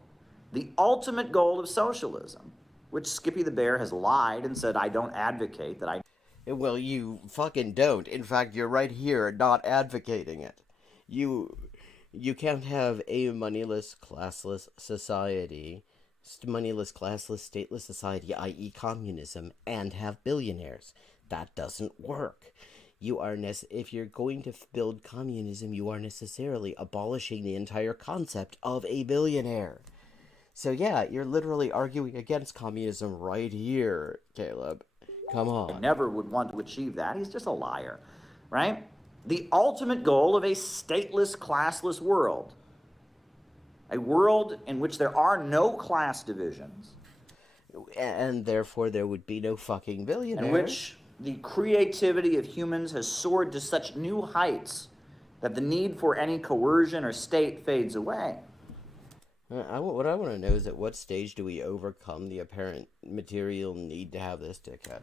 the ultimate goal of socialism, which Skippy the Bear has lied and said, I don't advocate, that I... Well, you fucking don't. In fact, you're right here not advocating it. You can't have a moneyless, classless society, stateless society, i.e. communism, and have billionaires. That doesn't work. If you're going to build communism, you are necessarily abolishing the entire concept of a billionaire. So yeah, you're literally arguing against communism right here, Caleb. Come on. I never would want to achieve that. He's just a liar, right? The ultimate goal of a stateless, classless world. A world in which there are no class divisions. And therefore there would be no fucking billionaires. In which the creativity of humans has soared to such new heights that the need for any coercion or state fades away. What I want to know is, at what stage do we overcome the apparent material need to have this dickhead?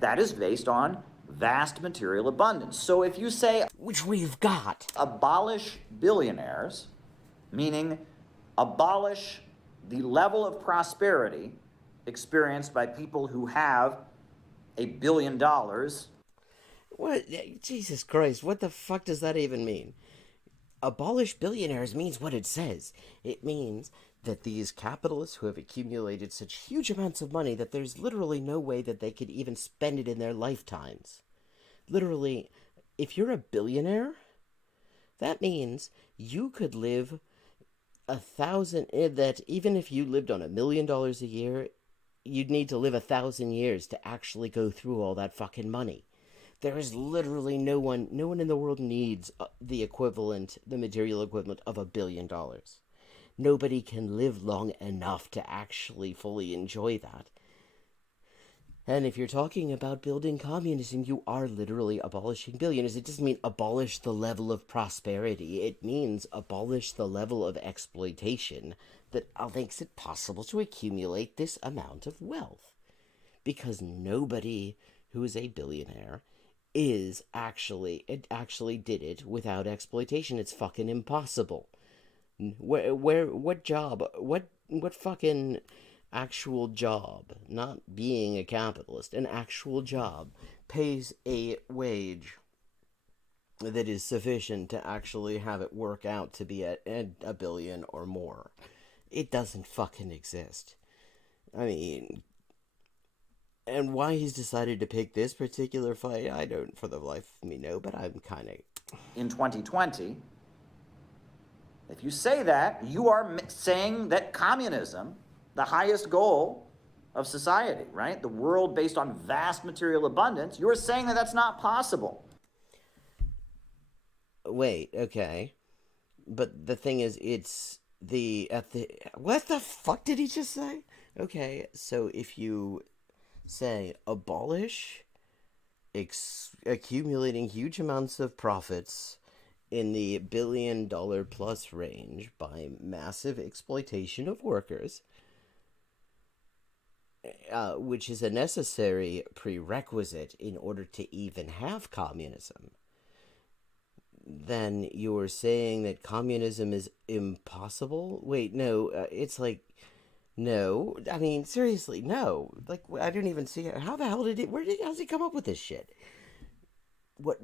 That is based on vast material abundance. So if you say, which we've got, abolish billionaires, meaning abolish the level of prosperity experienced by people who have $1 billion. What? Jesus Christ, what the fuck does that even mean? Abolish billionaires means what it says. It means that these capitalists who have accumulated such huge amounts of money that there's literally no way that they could even spend it in their lifetimes. Literally, if you're a billionaire, that means you could live 1,000, that even if you lived on $1 million a year, you'd need to live 1,000 years to actually go through all that fucking money. There is literally no one in the world needs the material equivalent of $1 billion. nobody can live long enough to actually fully enjoy that. And if you're talking about building communism, you are literally abolishing billionaires. It doesn't mean abolish the level of prosperity. It means abolish the level of exploitation that makes it possible to accumulate this amount of wealth. Because nobody who is a billionaire actually did it without exploitation. It's fucking impossible. What job, what fucking actual job, not being a capitalist, an actual job pays a wage that is sufficient to actually have it work out to be at a billion or more? It doesn't fucking exist. I mean, and why he's decided to pick this particular fight, I don't for the life of me know, but I'm kind of... In 2020, if you say that, you are saying that communism, the highest goal of society, right? The world based on vast material abundance, you're saying that that's not possible. Wait, okay. But the thing is, it's what the fuck did he just say? Okay, so if you say abolish accumulating huge amounts of profits in the $1 billion plus range by massive exploitation of workers, which is a necessary prerequisite in order to even have communism, then you're saying that communism is impossible? Wait, no, it's like, no, I mean, seriously, no. Like, I don't even see how the hell how's he come up with this shit? What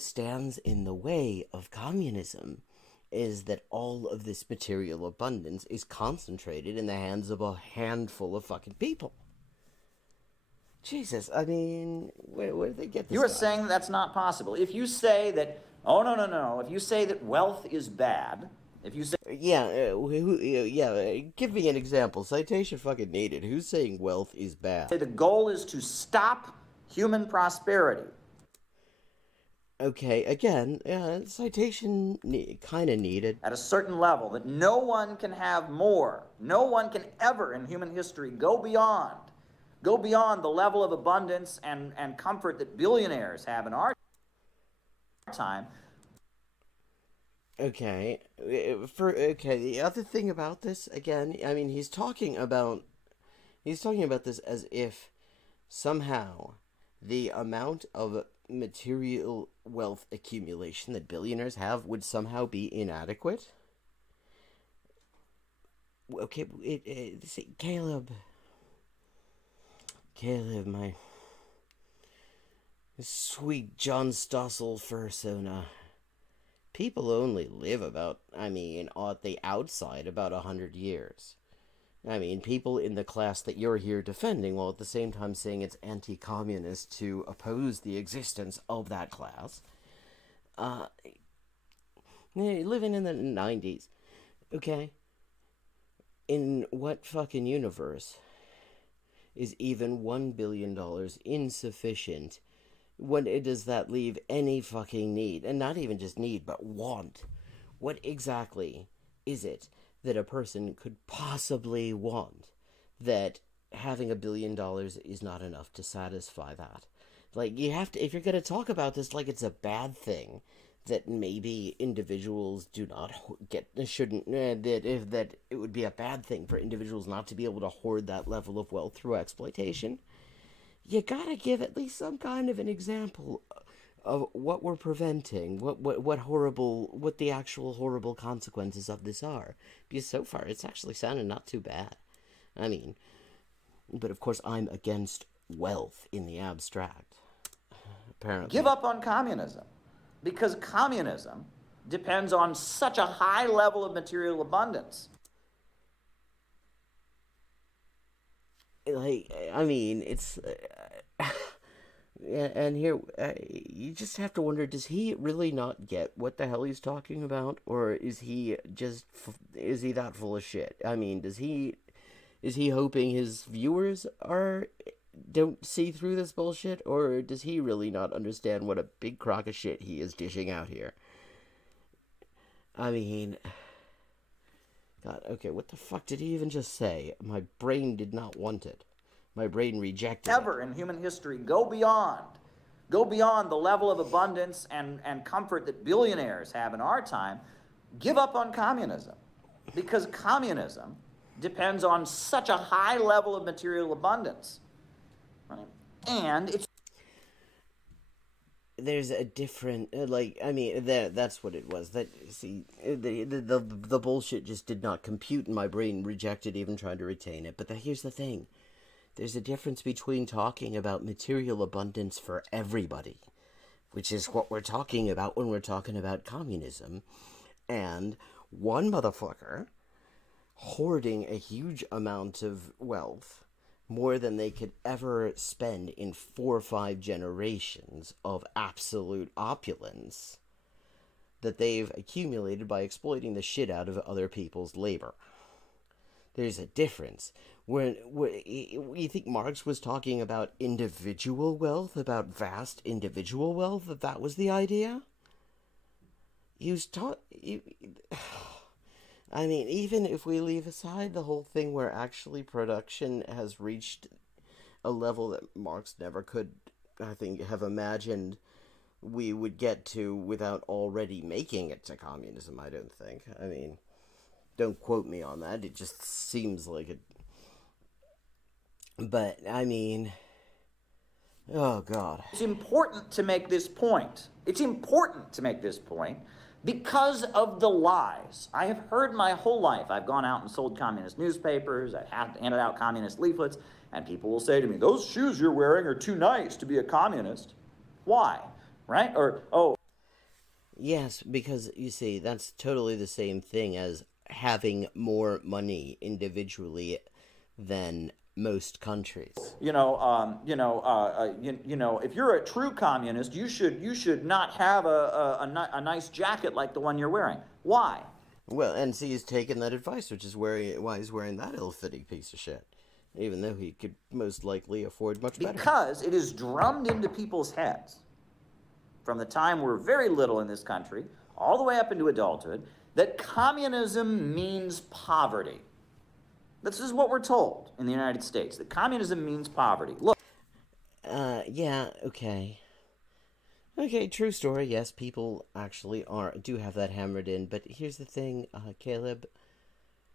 stands in the way of communism is that all of this material abundance is concentrated in the hands of a handful of fucking people. Jesus, I mean, where did they get this? You are saying that's not possible. If you say that, oh, no. If you say that wealth is bad, if you say... Give me an example. Citation fucking needed. Who's saying wealth is bad? The goal is to stop human prosperity. Okay, again, citation kind of needed. At a certain level, that no one can have more. No one can ever in human history go beyond the level of abundance and comfort that billionaires have in our time. Okay, the other thing about this, again, I mean, he's talking about this as if somehow the amount of material wealth accumulation that billionaires have would somehow be inadequate. Okay, Caleb, my sweet John Stossel fursona. People only live about, at the outside, about 100 years. I mean, people in the class that you're here defending, while at the same time saying it's anti-communist to oppose the existence of that class, living in the 90s, okay? In what fucking universe is even $1 billion insufficient? What does that leave any fucking need? And not even just need, but want. What exactly is it that a person could possibly want that having $1 billion is not enough to satisfy that? Like, you have to, if you're going to talk about this like it's a bad thing, that maybe individuals do not that it would be a bad thing for individuals not to be able to hoard that level of wealth through exploitation, you gotta give at least some kind of an example of what we're preventing, what the actual horrible consequences of this are. Because so far, it's actually sounded not too bad. I mean, but of course, I'm against wealth in the abstract. Apparently. Give up on communism. Because communism depends on such a high level of material abundance. Like, I mean, it's... and here, you just have to wonder, does he really not get what the hell he's talking about? Or is he that full of shit? I mean, is he hoping his viewers don't see through this bullshit? Or does he really not understand what a big crock of shit he is dishing out here? I mean... God, okay, what the fuck did he even just say? My brain did not want it. My brain rejected it. Ever in human history go beyond the level of abundance and comfort that billionaires have in our time, give up on communism. Because communism depends on such a high level of material abundance. Right? And it's... There's a different, that's what it was. That, see, the bullshit just did not compute, and my brain rejected even trying to retain it. But here's the thing. There's a difference between talking about material abundance for everybody, which is what we're talking about when we're talking about communism, and one motherfucker hoarding a huge amount of wealth, more than they could ever spend in 4 or 5 generations of absolute opulence that they've accumulated by exploiting the shit out of other people's labor. There's a difference. When you think Marx was talking about individual wealth, about vast individual wealth, that was the idea? He was I mean, even if we leave aside the whole thing where actually production has reached a level that Marx never could, I think, have imagined we would get to without already making it to communism, I don't think. I mean, don't quote me on that. It just seems like it. But, I mean, oh, God. It's important to make this point. It's important to make this point because of the lies. I have heard my whole life. I've gone out and sold communist newspapers. I've handed out communist leaflets. And people will say to me, those shoes you're wearing are too nice to be a communist. Why? Right? Or, oh. Yes, because, you see, that's totally the same thing as having more money individually than most countries. If you're a true communist, you should not have a nice jacket like the one you're wearing. Why? Well, and see, he's taken that advice, which is why he's wearing that ill-fitting piece of shit, even though he could most likely afford much better. Because it is drummed into people's heads from the time we're very little in this country, all the way up into adulthood, that communism means poverty. This is what we're told in the United States, that communism means poverty. Look. Yeah, okay. Okay, true story. Yes, people actually do have that hammered in. But here's the thing, Caleb.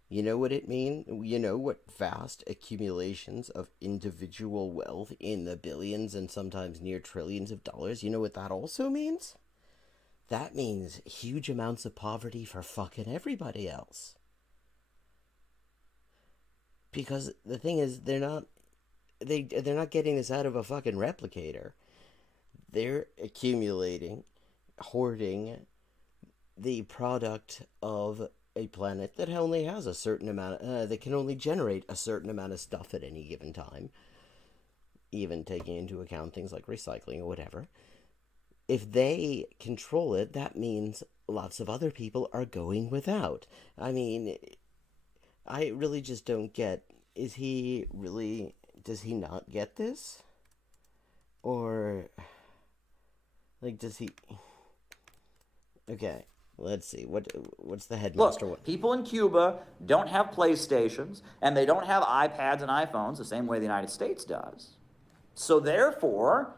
You know what it means? You know what vast accumulations of individual wealth in the billions and sometimes near trillions of dollars, you know what that also means? That means huge amounts of poverty for fucking everybody else. Because the thing is, they're not getting this out of a fucking replicator. They're accumulating, hoarding the product of a planet that only has a certain amount, that can only generate a certain amount of stuff at any given time, even taking into account things like recycling or whatever. If they control it, that means lots of other people are going without. I mean, I really just don't get, does he not get this? Or, does he, okay, let's see, what's the headmaster? Look, people in Cuba don't have PlayStations, and they don't have iPads and iPhones the same way the United States does. So therefore,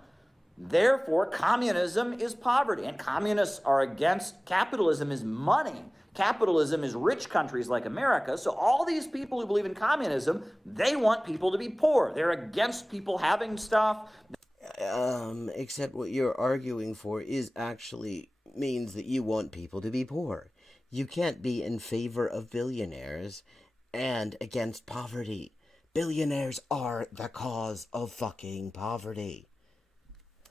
communism is poverty, and communists are against capitalism is money. Capitalism is rich countries like America, so all these people who believe in communism, they want people to be poor. They're against people having stuff. Except what you're arguing for means that you want people to be poor. You can't be in favor of billionaires and against poverty. Billionaires are the cause of fucking poverty.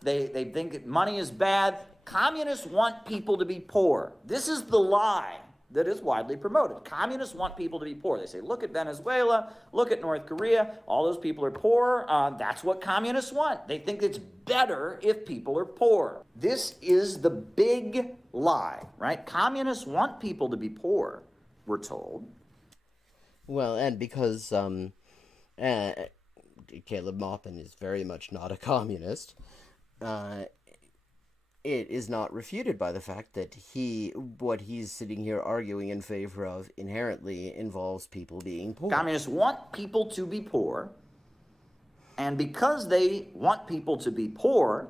They think that money is bad. Communists want people to be poor. This is the lie that is widely promoted. Communists want people to be poor. They say, look at Venezuela, look at North Korea, all those people are poor. That's what communists want. They think it's better if people are poor. This is the big lie, right? Communists want people to be poor, we're told. Well, and because Caleb Maupin is very much not a communist, it is not refuted by the fact that what he's sitting here arguing in favor of inherently involves people being poor. Communists want people to be poor, and because they want people to be poor,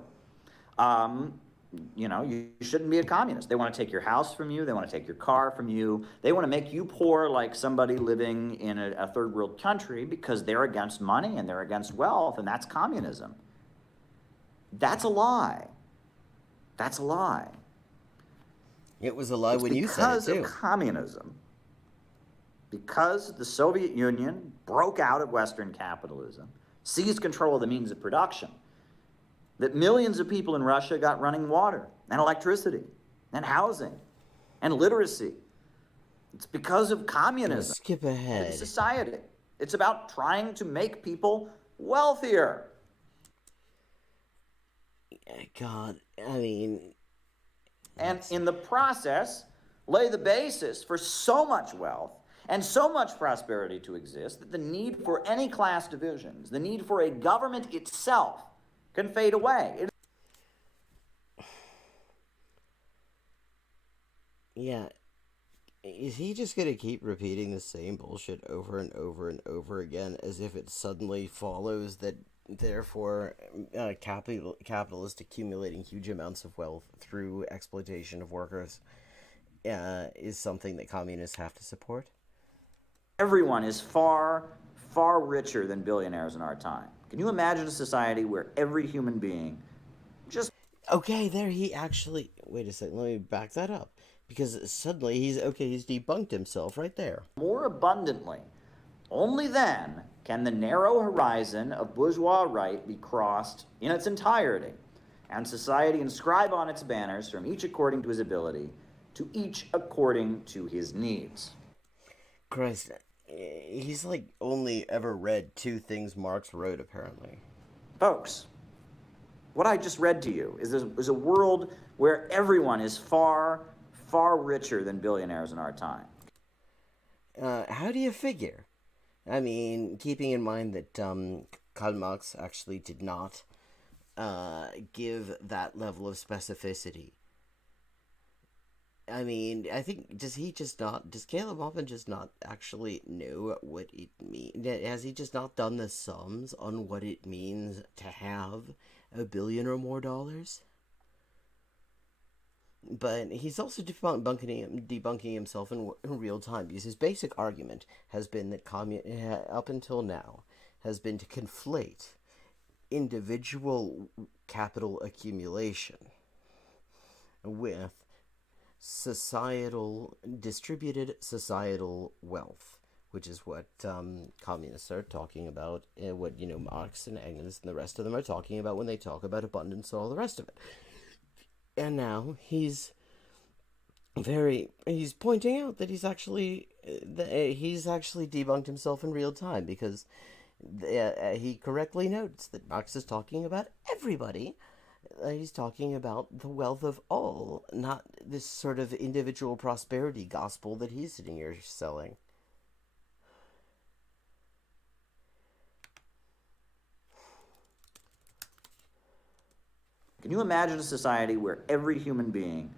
you shouldn't be a communist. They want to take your house from you. They want to take your car from you. They want to make you poor like somebody living in a third world country because they're against money and they're against wealth, and that's communism. That's a lie. That's a lie. It was a lie when you said it, because too. of communism, because the Soviet Union broke out of Western capitalism, seized control of the means of production, that millions of people in Russia got running water and electricity and housing and literacy. It's because of communism. Skip ahead. Society. It's about trying to make people wealthier. God, I mean... And in the process, lay the basis for so much wealth and so much prosperity to exist that the need for any class divisions, the need for a government itself, can fade away. Yeah. Is he just going to keep repeating the same bullshit over and over and over again as if it suddenly follows that, therefore, capitalists accumulating huge amounts of wealth through exploitation of workers is something that communists have to support? Everyone is far, far richer than billionaires in our time. Can you imagine a society where every human being just... Okay, there he actually... Wait a second, let me back that up. Because suddenly he's debunked himself right there. More abundantly. Only then can the narrow horizon of bourgeois right be crossed in its entirety, and society inscribe on its banners, from each according to his ability, to each according to his needs. Christ, he's like only ever read 2 things Marx wrote, apparently. Folks, what I just read to you is a world where everyone is far, far richer than billionaires in our time. How do you figure? I mean, keeping in mind that Karl Marx actually did not give that level of specificity. I mean, I think, does Caleb Hoffman just not actually know what it means? Has he just not done the sums on what it means to have $1 billion or more dollars? But he's also debunking himself in real time, because his basic argument has been that up until now has been to conflate individual capital accumulation with distributed societal wealth, which is what communists are talking about, what Marx and Engels and the rest of them are talking about when they talk about abundance and all the rest of it. And now he's pointing out that he's actually debunked himself in real time, because he correctly notes that Marx is talking about everybody. He's talking about the wealth of all, not this sort of individual prosperity gospel that he's sitting here selling. Can you imagine a society where every human being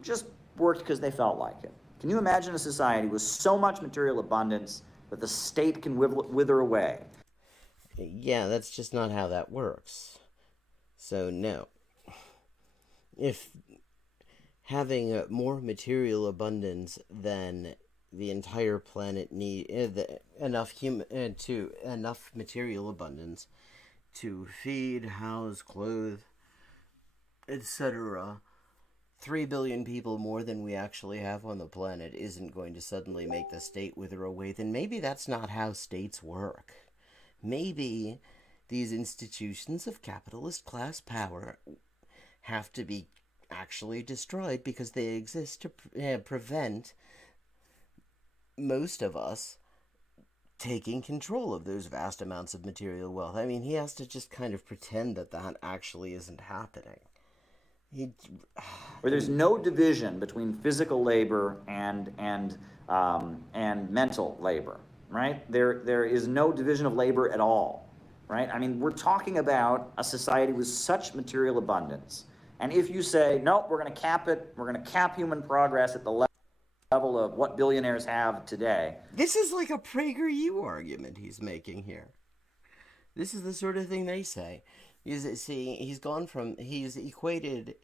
just worked because they felt like it? Can you imagine a society with so much material abundance that the state can wither away? Yeah, that's just not how that works. So, no. If having more material abundance than the entire planet enough material abundance to feed, house, clothe, etc., 3 billion people more than we actually have on the planet isn't going to suddenly make the state wither away, then maybe that's not how states work. Maybe these institutions of capitalist class power have to be actually destroyed because they exist to prevent most of us taking control of those vast amounts of material wealth. I mean, he has to just kind of pretend that actually isn't happening. Where there's no division between physical labor and mental labor, right? There is no division of labor at all, right? I mean, we're talking about a society with such material abundance And if you say, nope, we're going to cap it, we're going to cap human progress at the level of what billionaires have today. This is like a PragerU argument he's making here. This is the sort of thing they say. He's equated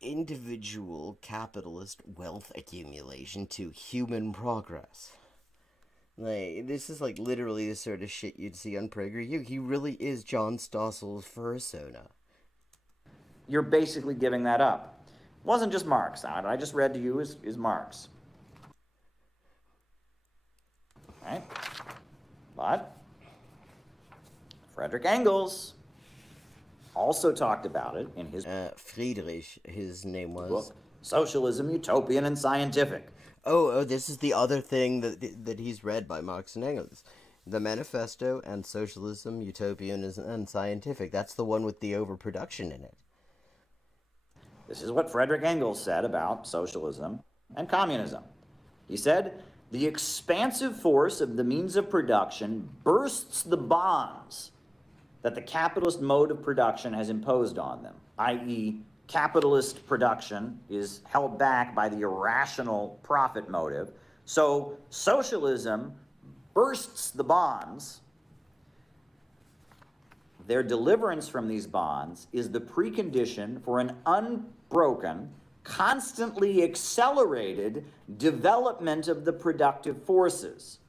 individual capitalist wealth accumulation to human progress. Like, this is like literally the sort of shit you'd see on PragerU. He really is John Stossel's persona. You're basically giving that up. It wasn't just Marx. I just read to you is Marx. Right? But Frederick Engels also talked about it in his Friedrich, his name was. book, Socialism, Utopian and Scientific. Oh, this is the other thing that he's read by Marx and Engels. The Manifesto and Socialism, Utopian and Scientific. That's the one with the overproduction in it. This is what Frederick Engels said about socialism and communism. He said, the expansive force of the means of production bursts the bonds that the capitalist mode of production has imposed on them, i.e., capitalist production is held back by the irrational profit motive. So socialism bursts the bonds. Their deliverance from these bonds is the precondition for an unbroken, constantly accelerated development of the productive forces,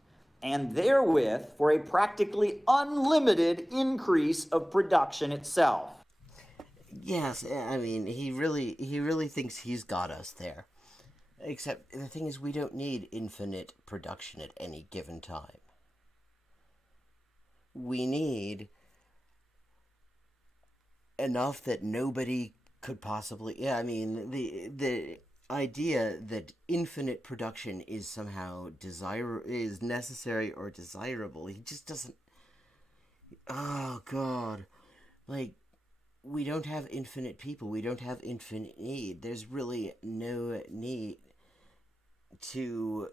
and therewith for a practically unlimited increase of production itself. Yes, I mean, he really thinks he's got us there. Except the thing is, we don't need infinite production at any given time. We need enough that nobody could possibly... Yeah, I mean, the idea that infinite production is somehow is necessary or desirable, he just doesn't... Oh, God. Like, we don't have infinite people. We don't have infinite need. There's really no need to...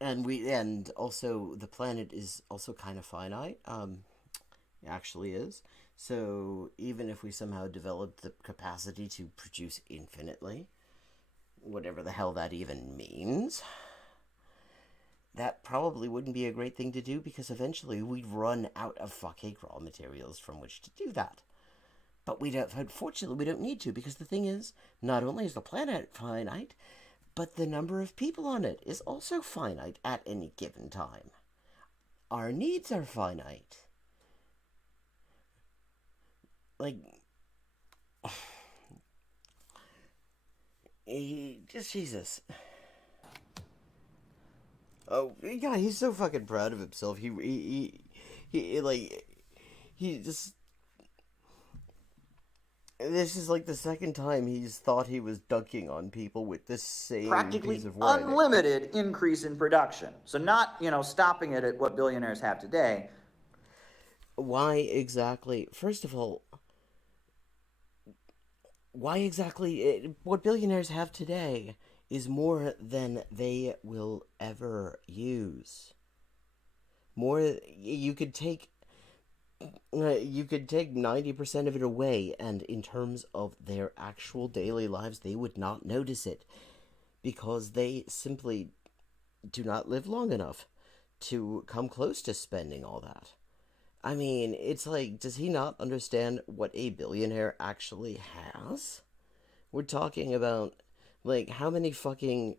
And also, the planet is also kind of finite. It actually is. So, even if we somehow developed the capacity to produce infinitely, whatever the hell that even means, that probably wouldn't be a great thing to do, because eventually we'd run out of fucking raw materials from which to do that. But unfortunately, we don't need to, because the thing is, not only is the planet finite, but the number of people on it is also finite at any given time. Our needs are finite. Like, just Jesus. Oh, yeah, he's so fucking proud of himself. He just... This is like the second time he's thought he was dunking on people with this same Practically piece of writing. Unlimited increase in production. So not, stopping it at what billionaires have today. Why exactly? First of all, why exactly? What billionaires have today is more than they will ever use. More, you could take 90% of it away, and in terms of their actual daily lives, they would not notice it, because they simply do not live long enough to come close to spending all that. I mean, it's like, does he not understand what a billionaire actually has? We're talking about, like, how many fucking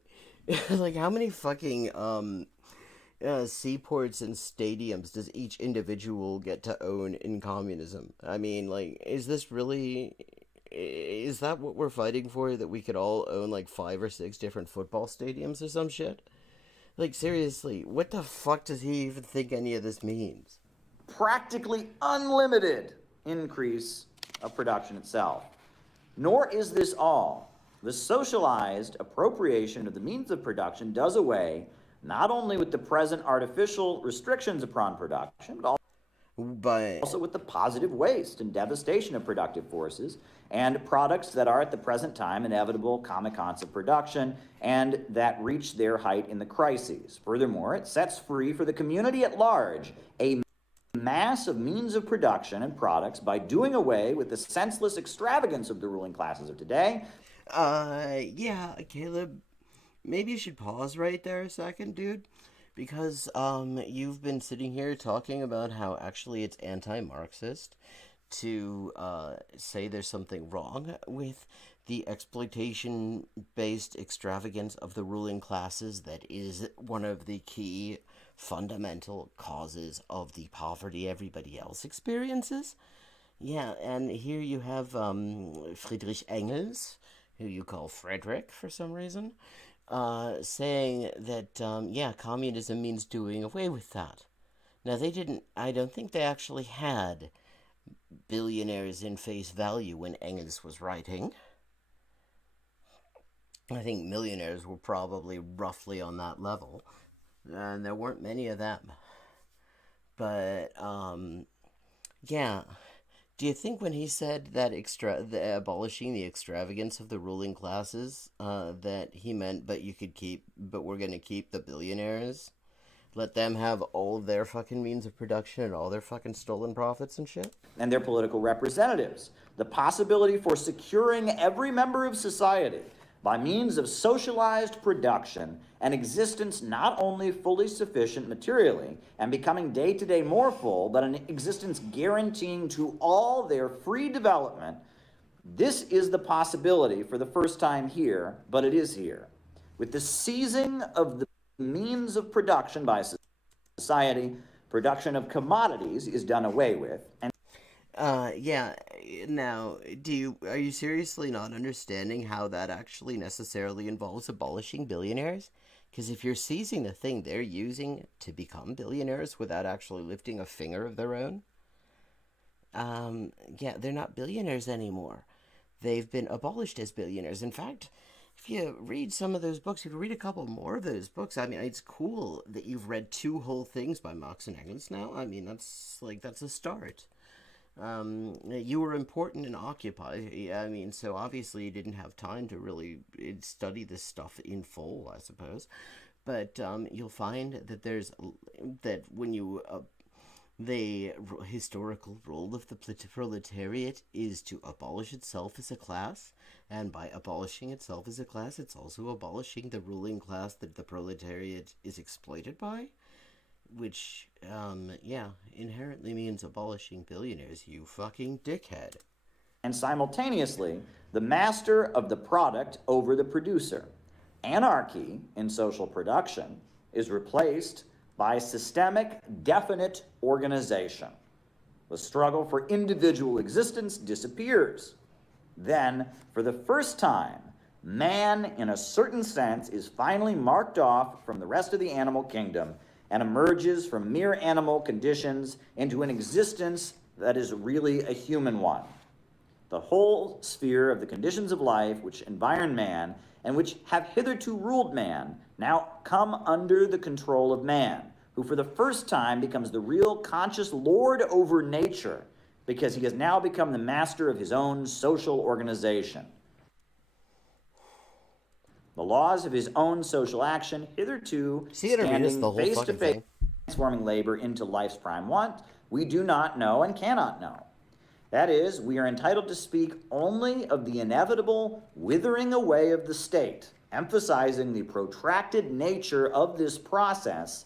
seaports and stadiums does each individual get to own in communism? I mean, like, is that what we're fighting for? That we could all own, like, 5 or 6 different football stadiums or some shit? Like, seriously, what the fuck does he even think any of this means? Practically unlimited increase of production itself. Nor is this all. The socialized appropriation of the means of production does away not only with the present artificial restrictions upon production, but also with the positive waste and devastation of productive forces and products that are at the present time inevitable kamikatze of production and that reach their height in the crises. Furthermore, it sets free for the community at large a mass of means of production and products by doing away with the senseless extravagance of the ruling classes of today. Yeah, Caleb, maybe you should pause right there a second, dude. Because, you've been sitting here talking about how actually it's anti-Marxist to, say there's something wrong with the exploitation-based extravagance of the ruling classes that is one of the key fundamental causes of the poverty everybody else experiences. Yeah, and here you have Friedrich Engels, who you call Frederick for some reason, saying that, yeah, communism means doing away with that. Now, I don't think they actually had billionaires in face value when Engels was writing. I think millionaires were probably roughly on that level, and there weren't many of them. But, yeah. Do you think when he said that abolishing the extravagance of the ruling classes, that he meant, but we're gonna keep the billionaires? Let them have all of their fucking means of production and all their fucking stolen profits and shit? And their political representatives. The possibility for securing every member of society by means of socialized production and existence not only fully sufficient materially and becoming day to day more full, but an existence guaranteeing to all their free development. This is the possibility for the first time here, but it is here. With the seizing of the means of production by society, production of commodities is done away with. And yeah. Now, are you seriously not understanding how that actually necessarily involves abolishing billionaires? Because if you're seizing the thing they're using to become billionaires without actually lifting a finger of their own, yeah, they're not billionaires anymore. They've been abolished as billionaires. In fact, if you read some of those books, you can read a couple more of those books. I mean, it's cool that you've read 2 whole things by Marx and Engels now. I mean, that's a start. You were important and occupied. I mean, so obviously you didn't have time to really study this stuff in full, I suppose. But you'll find that when you the historical role of the proletariat is to abolish itself as a class, and by abolishing itself as a class, it's also abolishing the ruling class that the proletariat is exploited by. Which, yeah, inherently means abolishing billionaires, you fucking dickhead. And simultaneously, the master of the product over the producer. Anarchy in social production is replaced by systemic, definite organization. The struggle for individual existence disappears. Then, for the first time, man, in a certain sense, is finally marked off from the rest of the animal kingdom and emerges from mere animal conditions into an existence that is really a human one. The whole sphere of the conditions of life which environ man and which have hitherto ruled man now come under the control of man, who for the first time becomes the real conscious lord over nature because he has now become the master of his own social organization. The laws of his own social action, hitherto standing face to face, transforming labor into life's prime want, we do not know and cannot know. That is, we are entitled to speak only of the inevitable withering away of the state, emphasizing the protracted nature of this process.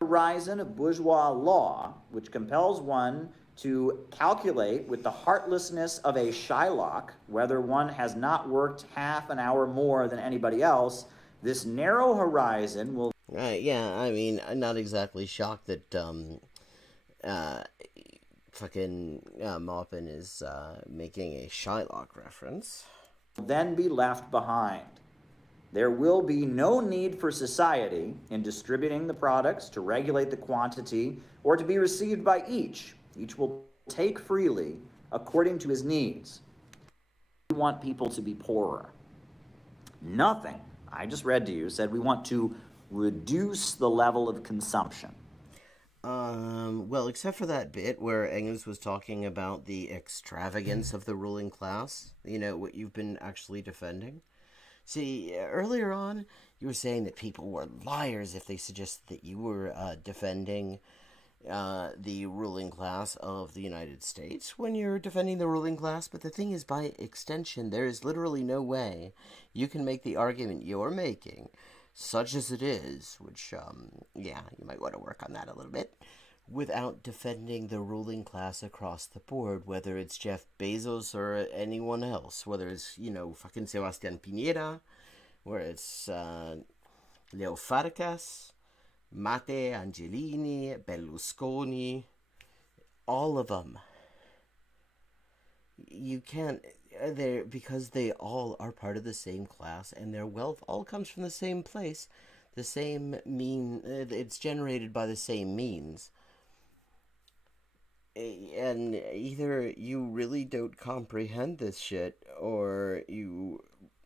The horizon of bourgeois law, which compels one to calculate with the heartlessness of a Shylock whether one has not worked half an hour more than anybody else, this narrow horizon will... Yeah, I mean, I'm not exactly shocked that, Maupin is, making a Shylock reference. ...then be left behind. There will be no need for society in distributing the products to regulate the quantity or to be received by each. Each will take freely according to his needs. We want people to be poorer. Nothing, I just read to you, said we want to reduce the level of consumption. Well, except for that bit where Engels was talking about the extravagance of the ruling class, you know, what you've been actually defending. See, earlier on, you were saying that people were liars if they suggested that you were defending the ruling class of the United States when you're defending the ruling class. But the thing is, by extension, there is literally no way you can make the argument you're making, such as it is, which, yeah, you might want to work on that a little bit, without defending the ruling class across the board, whether it's Jeff Bezos or anyone else, whether it's, fucking Sebastian Piñera, where it's Leo Farkas, Matteo Angelini, Berlusconi, all of them. You can't, because they all are part of the same class, and their wealth all comes from the same place, the same it's generated by the same means. And either you really don't comprehend this shit, or you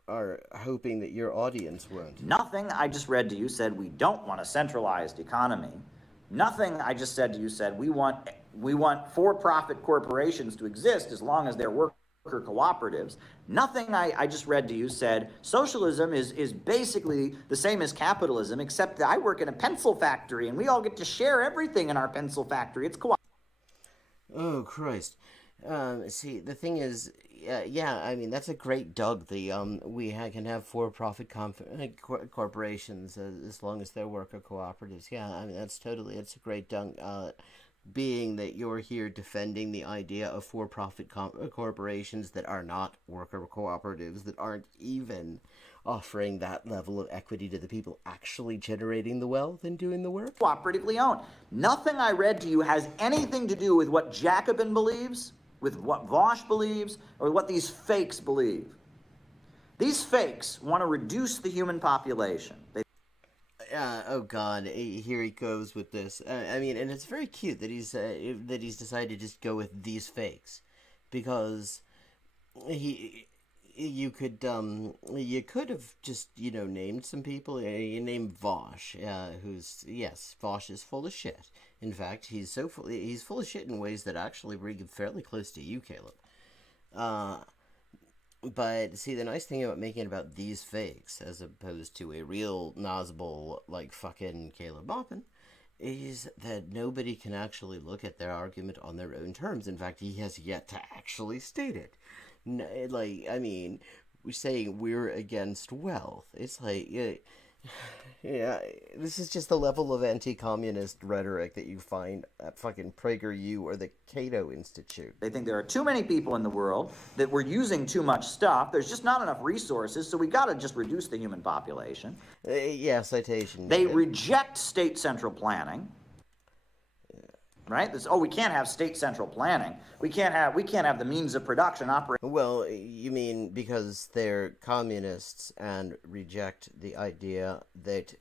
are hoping that your audience won't. Nothing I just read to you said we don't want a centralized economy. Nothing I just said to you said we want for-profit corporations to exist as long as they're worker cooperatives. Nothing I just read to you said socialism is basically the same as capitalism, except that I work in a pencil factory and we all get to share everything in our pencil factory. It's cooperative. Oh, Christ. See, the thing is, yeah, I mean, that's a great dug. We can have for-profit corporations as long as they're worker cooperatives. Yeah, I mean, it's a great dug. Being that you're here defending the idea of for-profit corporations that are not worker cooperatives, that aren't even offering that level of equity to the people actually generating the wealth and doing the work. Cooperatively owned. Nothing I read to you has anything to do with what Jacobin believes, with what Vosh believes, or what these fakes believe. These fakes want to reduce the human population. Oh God! Here he goes with this. I mean, and it's very cute that he's decided to just go with these fakes, because you could have just named some people. You named Vosh, Vosh is full of shit. In fact, he's full of shit in ways that actually bring fairly close to you, Caleb. But see, the nice thing about making it about these fakes, as opposed to a real Nazbol like fucking Caleb Maupin, is that nobody can actually look at their argument on their own terms. In fact, he has yet to actually state it. I mean, we're saying we're against wealth. It's like, yeah, this is just the level of anti-communist rhetoric that you find at fucking PragerU or the Cato Institute. They think there are too many people in the world, that we're using too much stuff, there's just not enough resources, so we gotta just reduce the human population. Yeah, citation. They reject state central planning. Right? We can't have state central planning. We can't have the means of production operate. Well, you mean because they're communists and reject the idea that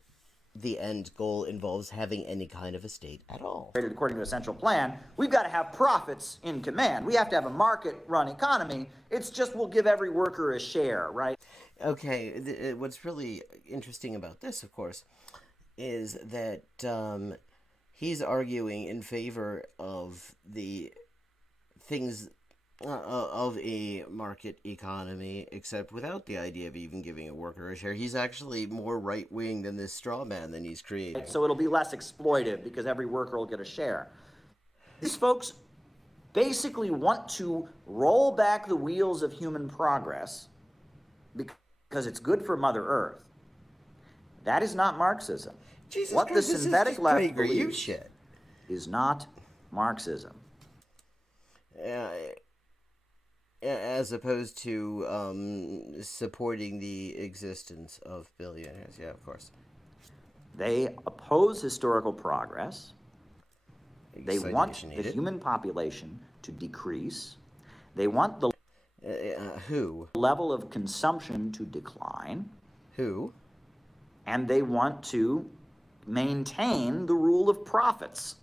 the end goal involves having any kind of a state at all. According to a central plan, we've got to have profits in command. We have to have a market-run economy. It's just we'll give every worker a share, right? Okay, what's really interesting about this, of course, is that he's arguing in favor of the things of a market economy, except without the idea of even giving a worker a share. He's actually more right-wing than this straw man that he's creating. So it'll be less exploitive because every worker will get a share. These folks basically want to roll back the wheels of human progress because it's good for Mother Earth. That is not Marxism. Jesus what Christ, the synthetic left believes shit. Is not Marxism. As opposed to supporting the existence of billionaires. Yeah, of course. They oppose historical progress. They want the human population to decrease. They want the level of consumption to decline. Who? And they want to maintain the rule of profits.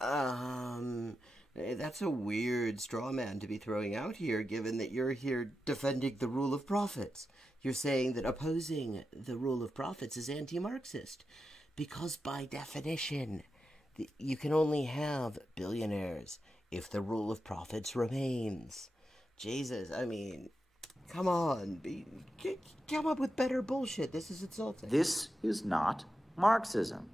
That's a weird straw man to be throwing out here, given that you're here defending the rule of profits. You're saying that opposing the rule of profits is anti-Marxist, because by definition, you can only have billionaires if the rule of profits remains. Jesus, I mean... Come on, come up with better bullshit. This is insulting. This is not Marxism.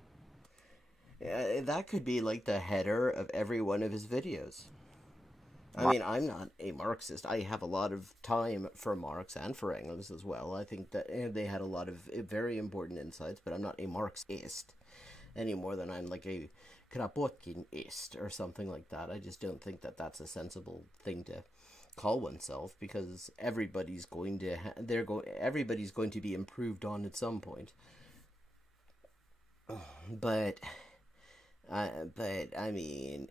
That could be like the header of every one of his videos. I mean, I'm not a Marxist. I have a lot of time for Marx and for Engels as well. I think that they had a lot of very important insights, but I'm not a Marxist any more than I'm like a Kropotkinist or something like that. I just don't think that that's a sensible thing to call oneself, because everybody's going to everybody's going to be improved on at some point. But I mean,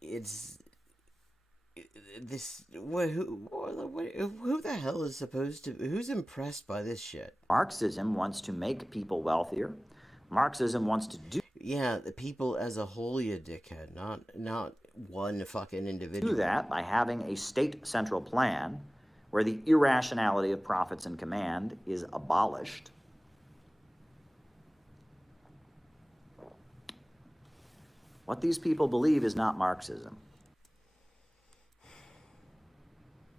it's this. Who the hell is supposed to? Who's impressed by this shit? Marxism wants to make people wealthier. Marxism wants to do. Yeah, the people as a whole, you dickhead, not one fucking individual. Do that by having a state central plan where the irrationality of profits and command is abolished. What these people believe is not Marxism.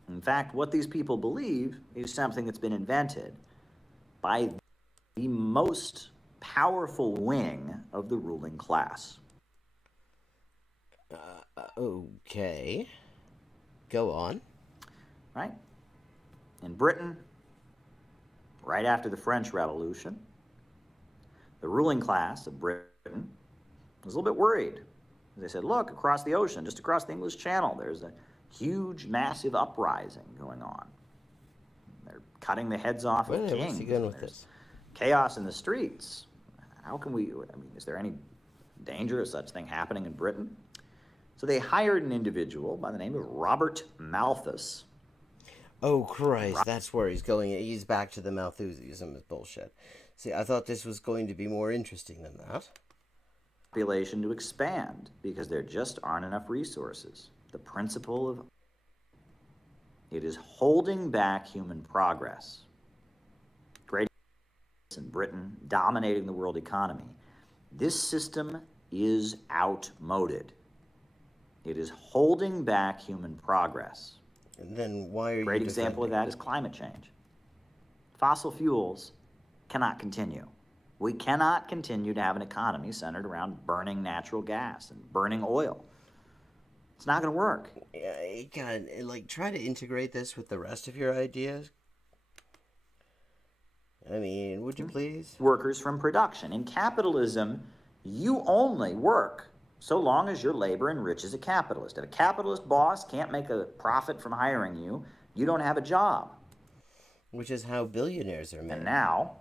In fact, what these people believe is something that's been invented by the most powerful wing of the ruling class. Okay. Go on. Right? In Britain, right after the French Revolution, the ruling class of Britain was a little bit worried. They said, look, across the ocean, just across the English Channel, there's a huge, massive uprising going on. They're cutting the heads off of kings. What's he going with this? Chaos in the streets. How can we, I mean, is there any danger of such thing happening in Britain? So they hired an individual by the name of Robert Malthus. Oh, Christ, that's where he's going. He's back to the Malthusianism bullshit. See, I thought this was going to be more interesting than that. Population to expand because there just aren't enough resources. The principle of it is holding back human progress. Great in Britain, dominating the world economy. This system is outmoded. It is holding back human progress. And then why are you Great example of that is climate change. Fossil fuels cannot continue. We cannot continue to have an economy centered around burning natural gas and burning oil. It's not going to work. God, like, try to integrate this with the rest of your ideas. I mean, would you please? Workers from production. In capitalism, you only work so long as your labor enriches a capitalist. If a capitalist boss can't make a profit from hiring you, you don't have a job. Which is how billionaires are made. And now,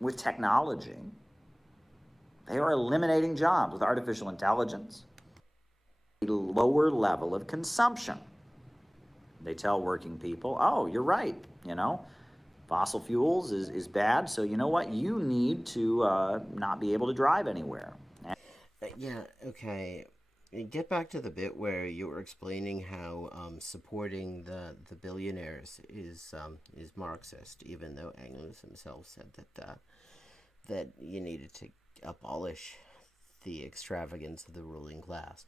with technology, they are eliminating jobs with artificial intelligence, a lower level of consumption. They tell working people, oh, you're right, you know, fossil fuels is bad, so you know what, you need to not be able to drive anywhere. Yeah, okay. Get back to the bit where you were explaining how supporting the billionaires is Marxist, even though Engels himself said that you needed to abolish the extravagance of the ruling class.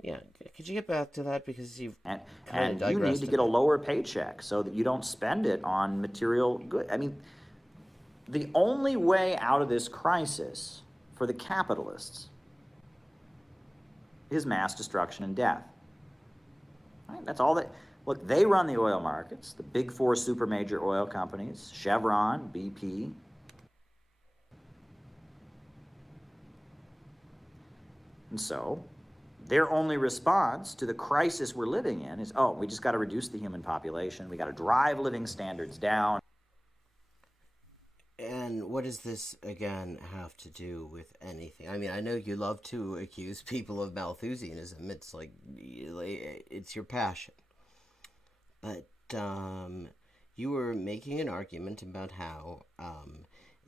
Yeah, could you get back to that, because you've and you need to get a lower paycheck so that you don't spend it on material good. I mean, the only way out of this crisis for the capitalists is mass destruction and death. Right? That's all that. Look, they run the oil markets, the big four super major oil companies, Chevron, BP. And so their only response to the crisis we're living in is, oh, we just got to reduce the human population. We got to drive living standards down. And what does this, again, have to do with anything? I mean, I know you love to accuse people of Malthusianism. It's like, it's your passion. But you were making an argument about how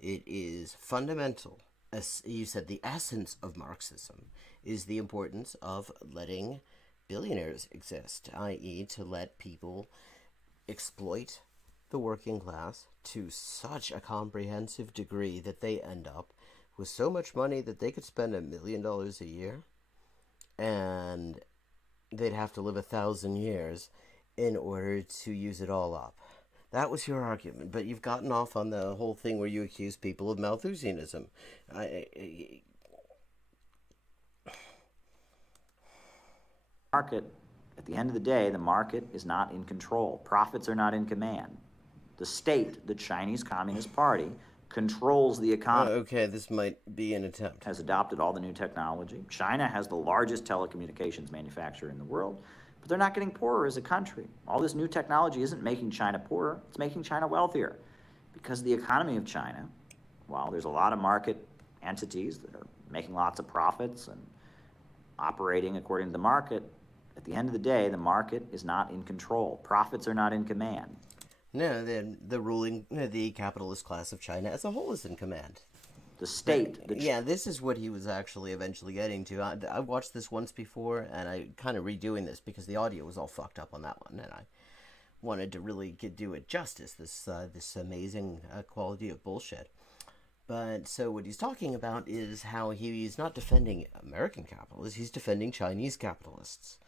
it is fundamental. As you said, the essence of Marxism is the importance of letting billionaires exist, i.e. to let people exploit the working class to such a comprehensive degree that they end up with so much money that they could spend $1 million a year and they'd have to live 1,000 years in order to use it all up. That was your argument, but you've gotten off on the whole thing where you accuse people of Malthusianism. Market, at the end of the day, the market is not in control. Profits are not in command. The state, the Chinese Communist Party, controls the economy. Okay, this might be an attempt. Has adopted all the new technology. China has the largest telecommunications manufacturer in the world, but they're not getting poorer as a country. All this new technology isn't making China poorer, it's making China wealthier. Because the economy of China, while there's a lot of market entities that are making lots of profits and operating according to the market, at the end of the day, the market is not in control. Profits are not in command. No, the capitalist class of China as a whole is in command. The state. Yeah, this is what he was actually eventually getting to. I watched this once before, and I kind of redoing this because the audio was all fucked up on that one, and I wanted to really do it justice, this amazing quality of bullshit. But so what he's talking about is how he's not defending American capitalists, he's defending Chinese capitalists.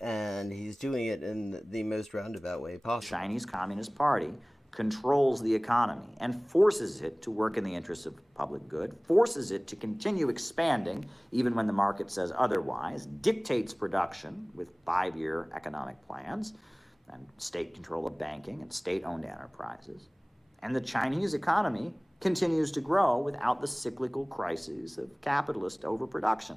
And he's doing it in the most roundabout way possible. Chinese Communist Party controls the economy and forces it to work in the interests of public good, forces it to continue expanding even when the market says otherwise, dictates production with 5-year economic plans and state control of banking and state-owned enterprises. And the Chinese economy continues to grow without the cyclical crises of capitalist overproduction.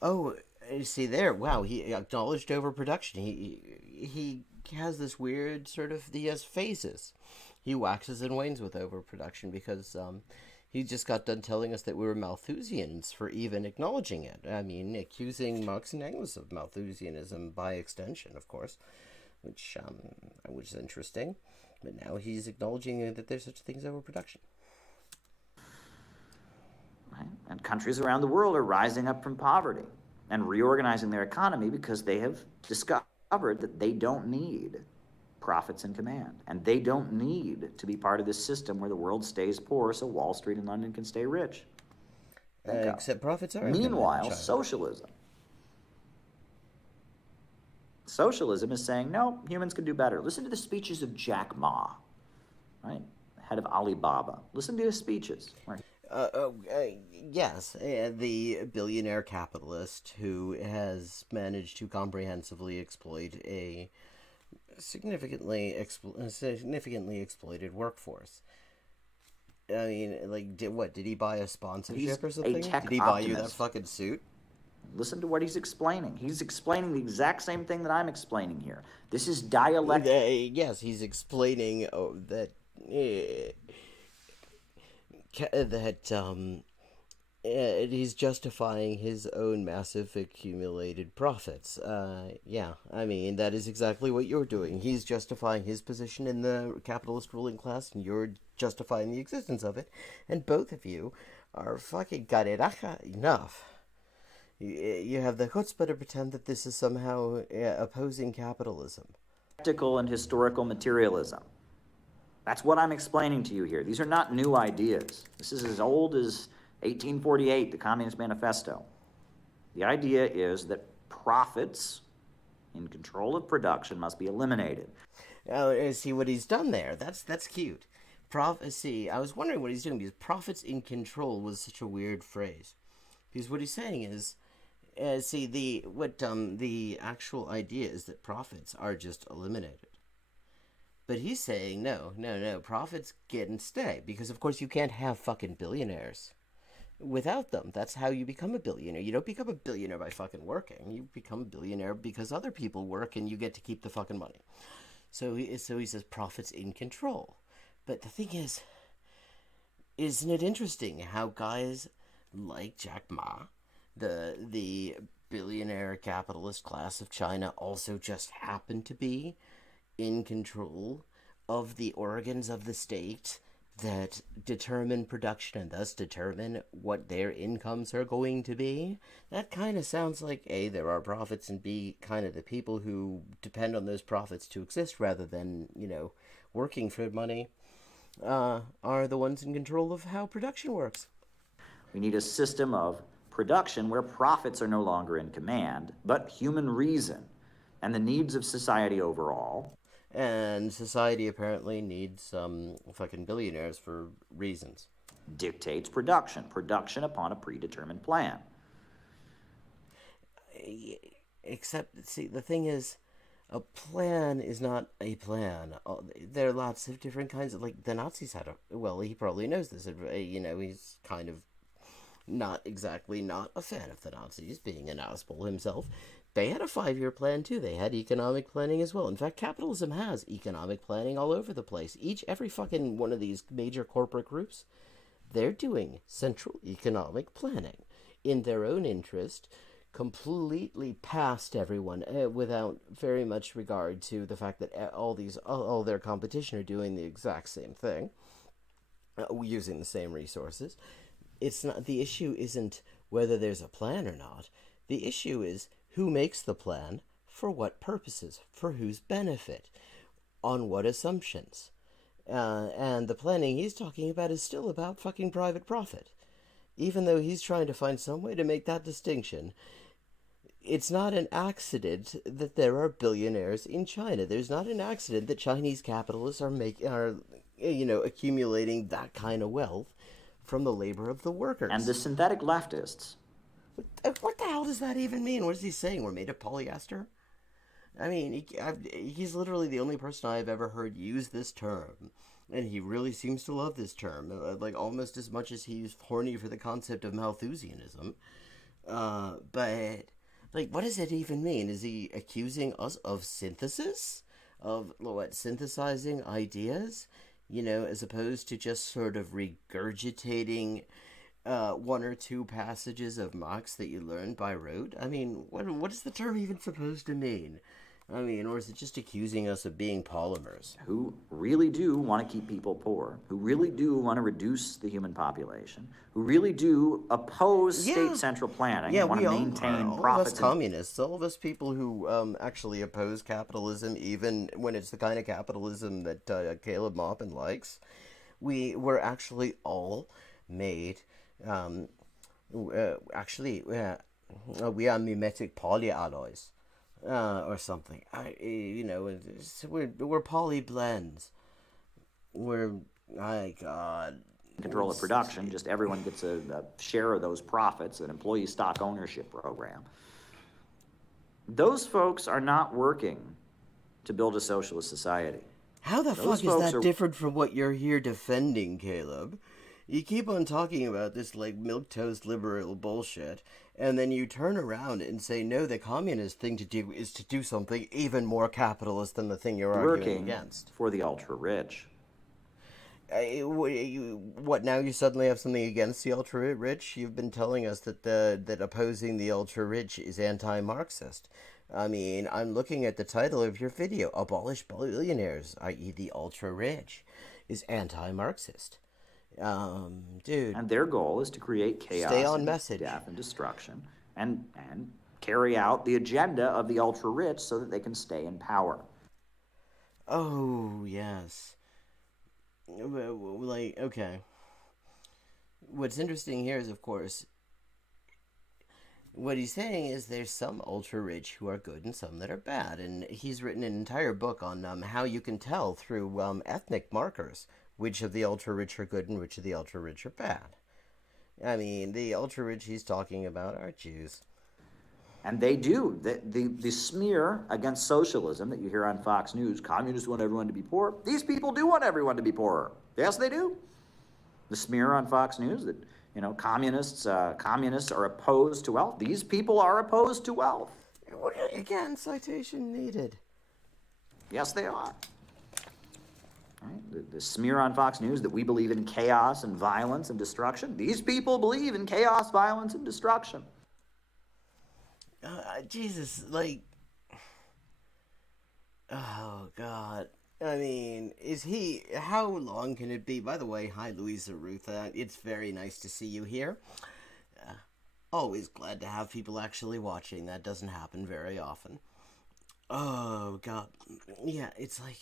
Oh, you see there, wow, he acknowledged overproduction. He has this weird sort of, he has phases. He waxes and wanes with overproduction because he just got done telling us that we were Malthusians for even acknowledging it. I mean, accusing Marx and Engels of Malthusianism by extension, of course, which is interesting. But now he's acknowledging that there's such a thing as overproduction. Right? And countries around the world are rising up from poverty and reorganizing their economy because they have discovered that they don't need profits in command. And they don't need to be part of this system where the world stays poor so Wall Street and London can stay rich. Except profits are. Meanwhile, socialism. Socialism is saying, no, humans can do better. Listen to the speeches of Jack Ma, right? Head of Alibaba. Listen to his speeches. Yes, the billionaire capitalist who has managed to comprehensively exploit a significantly exploited workforce. I mean, like, did he buy a sponsorship or something? Did he buy you that fucking suit? Listen to what he's explaining. He's explaining the exact same thing that I'm explaining here. This is dialectic. Yes, he's explaining that he's justifying his own massive accumulated profits. Yeah, I mean, that is exactly what you're doing. He's justifying his position in the capitalist ruling class, and you're justifying the existence of it. And both of you are fucking gareraja enough. You have the chutzpah to pretend that this is somehow opposing capitalism. Practical and historical materialism. That's what I'm explaining to you here. These are not new ideas. This is as old as 1848, the Communist Manifesto. The idea is that profits in control of production must be eliminated. See what he's done there. That's cute. See, I was wondering what he's doing because profits in control was such a weird phrase. Because what he's saying is, the actual idea is that profits are just eliminated. But he's saying, no, profits get and stay. Because, of course, you can't have fucking billionaires without them. That's how you become a billionaire. You don't become a billionaire by fucking working. You become a billionaire because other people work and you get to keep the fucking money. So he says profits in control. But the thing is, isn't it interesting how guys like Jack Ma, the billionaire capitalist class of China, also just happen to be in control of the organs of the state that determine production and thus determine what their incomes are going to be? That kind of sounds like A, there are profits, and B, kind of the people who depend on those profits to exist rather than, working for money, are the ones in control of how production works. We need a system of production where profits are no longer in command, but human reason and the needs of society overall. And society apparently needs fucking billionaires for reasons. Dictates production upon a predetermined plan. Except, see, the thing is, a plan is not a plan. There are lots of different kinds of, like, the Nazis had well, he probably knows this, he's kind of not a fan of the Nazis, being an asshole himself. They had a 5-year plan too. They had economic planning as well. In fact, capitalism has economic planning all over the place. Every fucking one of these major corporate groups, they're doing central economic planning in their own interest, completely past everyone, without very much regard to the fact that all their competition are doing the exact same thing, using the same resources. It's not, the issue isn't whether there's a plan or not. The issue is who makes the plan, for what purposes, for whose benefit, on what assumptions. And the planning he's talking about is still about fucking private profit. Even though he's trying to find some way to make that distinction, it's not an accident that there are billionaires in China. There's not an accident that Chinese capitalists are accumulating that kind of wealth from the labor of the workers. And the synthetic leftists. What the hell does that even mean? What is he saying? We're made of polyester? I mean, he's literally the only person I've ever heard use this term. And he really seems to love this term, like almost as much as he's horny for the concept of Malthusianism. But, like, what does it even mean? Is he accusing us of synthesis? Of, what, synthesizing ideas? As opposed to just sort of regurgitating one or two passages of Marx that you learned by rote? I mean, what is the term even supposed to mean? I mean, or is it just accusing us of being polymers? Who really do want to keep people poor, who really do want to reduce the human population, who really do oppose state central planning, and want to maintain all profits. All of us communists, all of us people who actually oppose capitalism, even when it's the kind of capitalism that Caleb Maupin likes, we were actually all made, we are mimetic polyalloys. Or something. We're poly blends. My God. Control of production, just everyone gets a share of those profits, an employee stock ownership program. Those folks are not working to build a socialist society. How the fuck is that different from what you're here defending, Caleb? You keep on talking about this like milquetoast liberal bullshit, and then you turn around and say, no, the communist thing to do is to do something even more capitalist than the thing you're arguing against. For the ultra-rich. What, now you suddenly have something against the ultra-rich? You've been telling us that opposing the ultra-rich is anti-Marxist. I mean, I'm looking at the title of your video, Abolish Billionaires, i.e. the ultra-rich, is anti-Marxist. Dude. And their goal is to create chaos, stay on message, death, and destruction, and carry out the agenda of the ultra-rich so that they can stay in power. Oh, yes. Like, okay. What's interesting here is, of course, what he's saying is there's some ultra-rich who are good and some that are bad, and he's written an entire book on how you can tell through ethnic markers which of the ultra-rich are good and which of the ultra-rich are bad. I mean, the ultra-rich he's talking about are Jews. And they do. The smear against socialism that you hear on Fox News, communists want everyone to be poor, these people do want everyone to be poorer. Yes, they do. The smear on Fox News that, communists are opposed to wealth. These people are opposed to wealth. Again, citation needed. Yes, they are. Right? The smear on Fox News that we believe in chaos and violence and destruction. These people believe in chaos, violence, and destruction. Jesus, like... Oh, God. I mean, how long can it be? By the way, hi, Louisa Rutha. It's very nice to see you here. Always glad to have people actually watching. That doesn't happen very often. Oh, God. Yeah, it's like...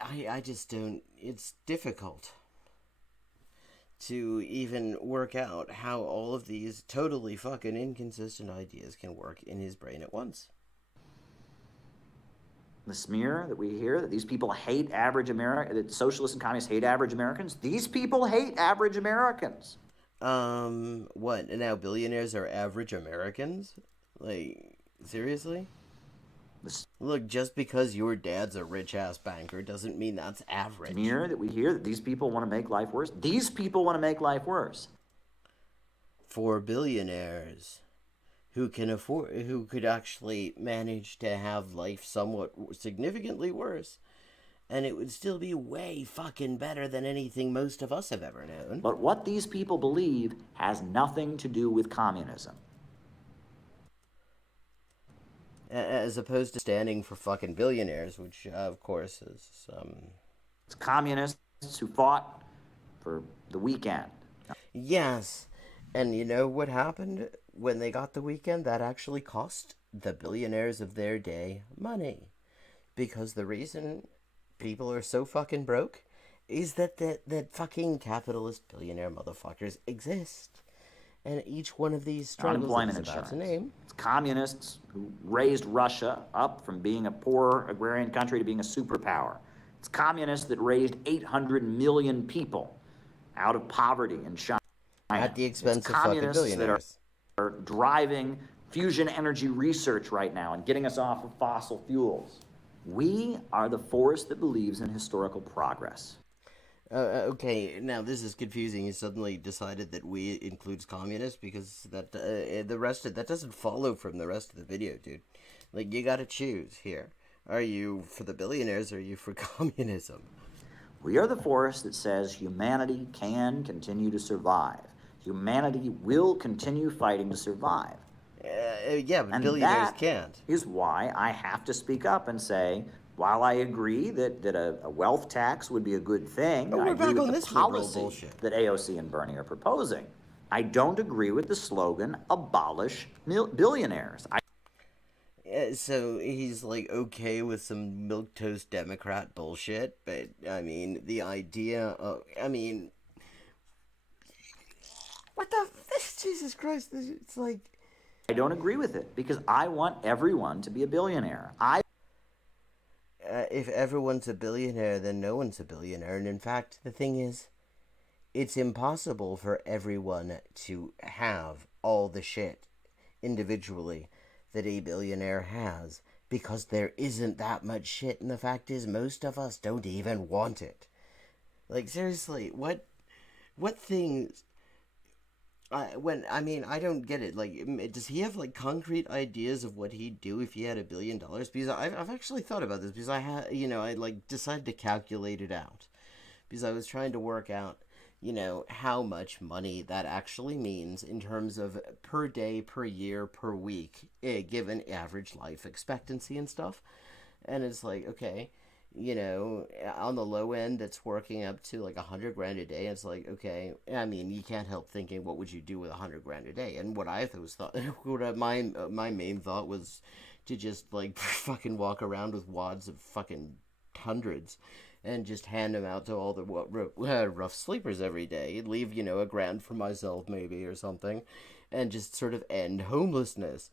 I just don't... It's difficult to even work out how all of these totally fucking inconsistent ideas can work in his brain at once. The smear that we hear, that these people hate average Americans, that socialists and communists hate average Americans, these people hate average Americans. What? Now billionaires are average Americans? Like, seriously? Look, just because your dad's a rich-ass banker doesn't mean that's average. Smear that we hear, that these people want to make life worse. These people want to make life worse. For billionaires who could actually manage to have life somewhat significantly worse, and it would still be way fucking better than anything most of us have ever known. But what these people believe has nothing to do with communism. As opposed to standing for fucking billionaires, which, of course, is, It's communists who fought for the weekend. Yes, and you know what happened when they got the weekend? That actually cost the billionaires of their day money. Because the reason people are so fucking broke is that fucking capitalist billionaire motherfuckers exist. And each one of these struggles Unemployment is about to insurance. name. It's communists who raised Russia up from being a poor agrarian country to being a superpower. It's communists that raised 800 million people out of poverty in China. At the expense It's of fucking communists billionaires. that are driving fusion energy research right now and getting us off of fossil fuels. We are the force that believes in historical progress. Okay, now this is confusing. You suddenly decided that we includes communists because that that doesn't follow from the rest of the video, dude. Like, you gotta choose here. Are you for the billionaires or are you for communism? We are the force that says humanity can continue to survive. Humanity will continue fighting to survive. Yeah, but And billionaires that can't. is why I have to speak up and say, while I agree that a wealth tax would be a good thing, Oh, I we're agree back with on the this liberal policy bullshit. that AOC and Bernie are proposing. I don't agree with the slogan, abolish billionaires. So he's like okay with some milquetoast Democrat bullshit, but I mean the idea of what the Jesus Christ? It's like I don't agree with it because I want everyone to be a billionaire. If everyone's a billionaire, then no one's a billionaire. And in fact, the thing is, it's impossible for everyone to have all the shit individually that a billionaire has because there isn't that much shit. And the fact is, most of us don't even want it. Like, seriously, what things... I don't get it. Like, does he have, like, concrete ideas of what he'd do if he had $1 billion? Because I've actually thought about this, because I decided to calculate it out. Because I was trying to work out, how much money that actually means in terms of per day, per year, per week, given average life expectancy and stuff. And it's like, okay... on the low end, that's working up to like $100,000 a day. It's like, okay, I mean, you can't help thinking, what would you do with $100,000 a day? And what my main thought was to just like fucking walk around with wads of fucking hundreds and just hand them out to all the rough sleepers every day. Leave, $1,000 for myself maybe or something, and just sort of end homelessness.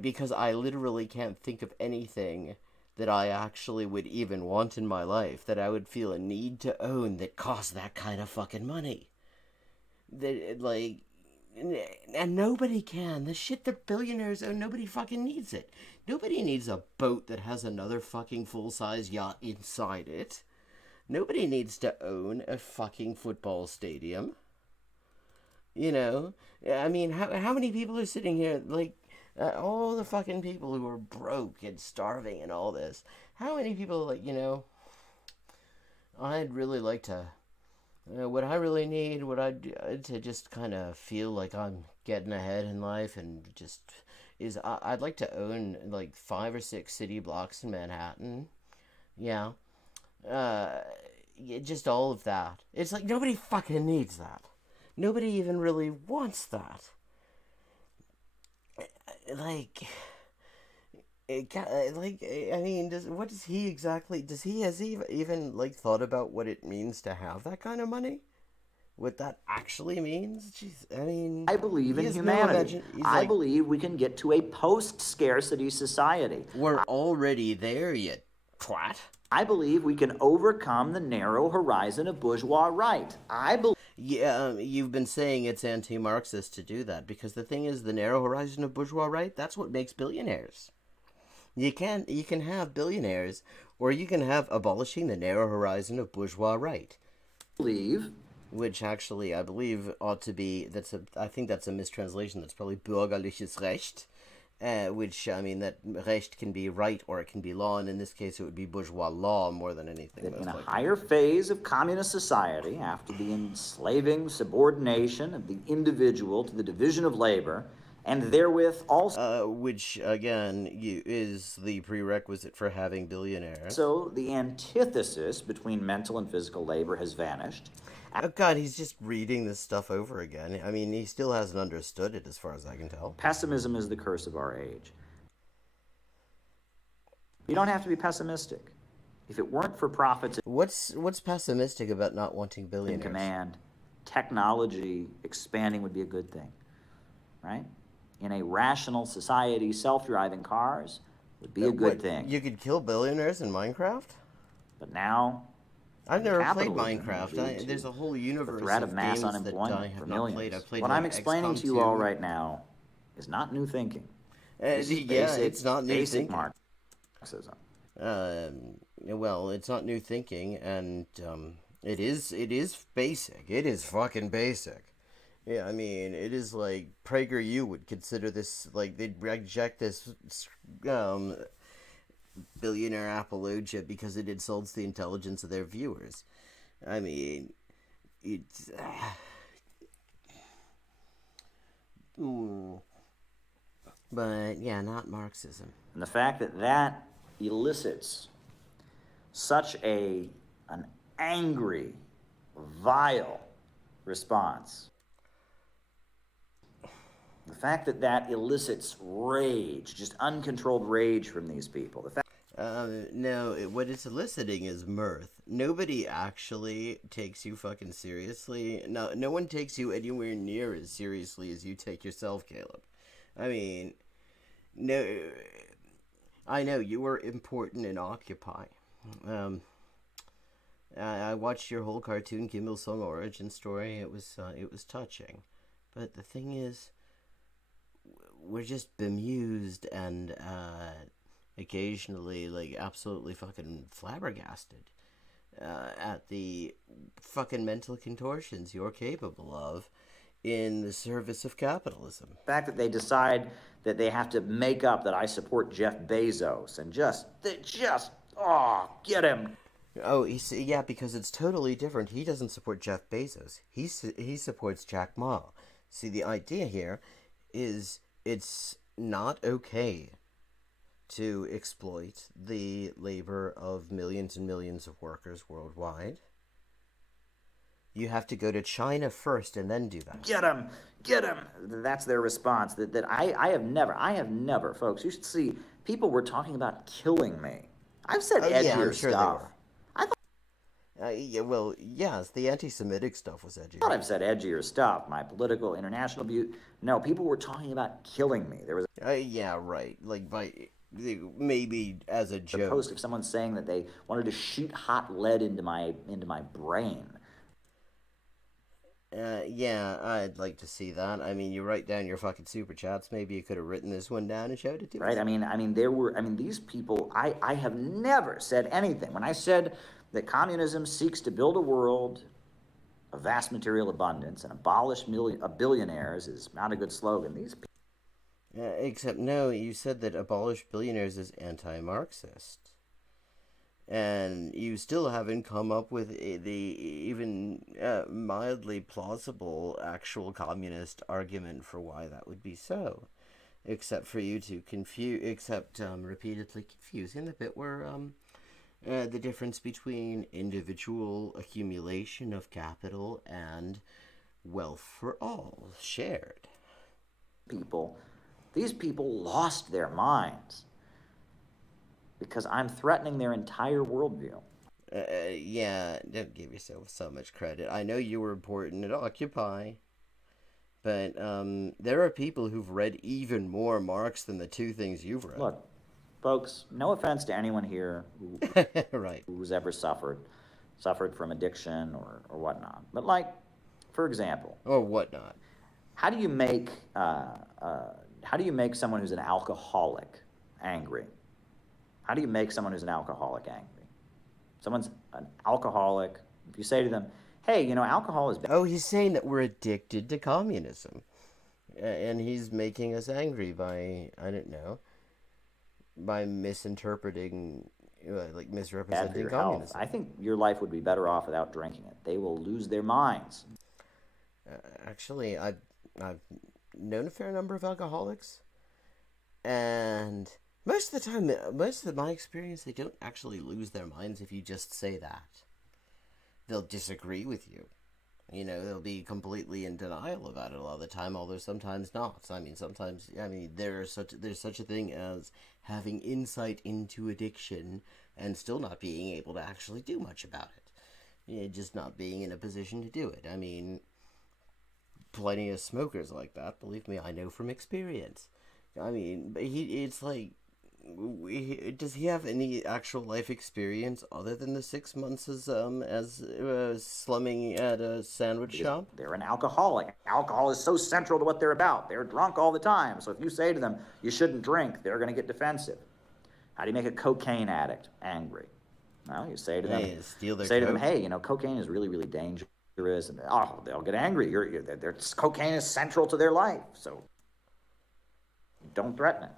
Because I literally can't think of anything that I actually would even want in my life, that I would feel a need to own that costs that kind of fucking money. And nobody can. The shit that billionaires own, nobody fucking needs it. Nobody needs a boat that has another fucking full-size yacht inside it. Nobody needs to own a fucking football stadium. I mean, how many people are sitting here, like, all the fucking people who are broke and starving and all this. How many people, like, I'd really like to, what I really need, to just kind of feel like I'm getting ahead in life and just, I'd like to own, like, 5 or 6 city blocks in Manhattan. Yeah. Just all of that. It's like, nobody fucking needs that. Nobody even really wants that. Has he even, like, thought about what it means to have that kind of money? what that actually means? Jeez, I mean, I believe in humanity. I believe we can get to a post-scarcity society. We're already there, you twat. I believe we can overcome the narrow horizon of bourgeois right. Yeah, you've been saying it's anti-Marxist to do that, because the thing is, the narrow horizon of bourgeois right, that's what makes billionaires. You can have billionaires, or you can have abolishing the narrow horizon of bourgeois right. Which actually, I believe, ought to be, I think that's a mistranslation. That's probably bürgerliches Recht, which, I mean, that Recht can be right or it can be law, and in this case it would be bourgeois law more than anything. In a higher phase of communist society, after the enslaving subordination of the individual to the division of labor, and therewith also... which, again, is the prerequisite for having billionaires. So the antithesis between mental and physical labor has vanished. Oh God, he's just reading this stuff over again. I mean, he still hasn't understood it as far as I can tell. Pessimism is the curse of our age. You don't have to be pessimistic. If it weren't for profits... What's pessimistic about not wanting billionaires? In command, technology expanding would be a good thing, right? In a rational society, self-driving cars would be a good thing. You could kill billionaires in Minecraft? But now... I've never played Minecraft. There's a whole universe the threat of mass games unemployment that I have for not millions. played. I've played what I'm explaining to you all right now is not new thinking. It's not new thinking. Marxism. Well, it's not new thinking, and it is basic. It is fucking basic. Yeah, I mean, it is like PragerU would consider this, like, they'd reject this billionaire apologia because it insults the intelligence of their viewers. I mean, it's... But, yeah, not Marxism. And the fact that that elicits such an angry, vile response, the fact that that elicits rage, just uncontrolled rage from these people. No, what it's eliciting is mirth. Nobody actually takes you fucking seriously. No one takes you anywhere near as seriously as you take yourself, Caleb. I mean, no, I know you were important in Occupy. I watched your whole cartoon Kim Il-sung origin story. It was touching, but the thing is, we're just bemused and occasionally, like, absolutely fucking flabbergasted at the fucking mental contortions you're capable of in the service of capitalism. The fact that they decide that they have to make up that I support Jeff Bezos and get him. Oh, yeah, because it's totally different. He doesn't support Jeff Bezos. He supports Jack Ma. See, the idea here is it's not okay to exploit the labor of millions and millions of workers worldwide. You have to go to China first and then do that. Get him! That's their response. That I have never, folks, you should see, people were talking about killing me. I've said edgier stuff. Well, yes, the anti-Semitic stuff was edgy. I thought I've said edgier stuff. My political, international view. No, people were talking about killing me. There was yeah, right. Like, maybe as a joke. A post of someone saying that they wanted to shoot hot lead into my brain. Yeah, I'd like to see that. I mean, you write down your fucking super chats. Maybe you could have written this one down and showed it to us. Right. I mean, these people. I have never said anything when I said that communism seeks to build a world of vast material abundance and abolish billionaires is not a good slogan. These people. Except, no, you said that abolish billionaires is anti-Marxist. And you still haven't come up with the even mildly plausible actual communist argument for why that would be so. Except for you to repeatedly confusing the bit where the difference between individual accumulation of capital and wealth for all shared. These people lost their minds because I'm threatening their entire worldview. Yeah, don't give yourself so much credit. I know you were important at Occupy, but there are people who've read even more Marx than the two things you've read. Look, folks, no offense to anyone here right. who's ever suffered from addiction or whatnot. But like, for example, or whatnot. How do you make someone who's an alcoholic angry? How do you make someone who's an alcoholic angry? Someone's an alcoholic. If you say to them, "Hey, you know, alcohol is bad." Oh, he's saying that we're addicted to communism, and he's making us angry by, I don't know, by misinterpreting, like misrepresenting communism. I think your life would be better off without drinking it. They will lose their minds. Actually, I've known a fair number of alcoholics, and most of the time, most of my experience, they don't actually lose their minds if you just say that. They'll disagree with you. You know, they'll be completely in denial about it a lot of the time, although sometimes not. Sometimes there's such a thing as having insight into addiction and still not being able to actually do much about it. Just not being in a position to do it. I mean, plenty of smokers like that, believe me, I know from experience. I mean, it's like, does he have any actual life experience other than the 6 months as slumming at a sandwich shop? They're an alcoholic. Alcohol is so central to what they're about. They're drunk all the time. So if you say to them, you shouldn't drink, they're going to get defensive. How do you make a cocaine addict angry? Well, you say to them, hey, you know, cocaine is really, really dangerous. And they'll get angry. Cocaine is central to their life. So don't threaten it.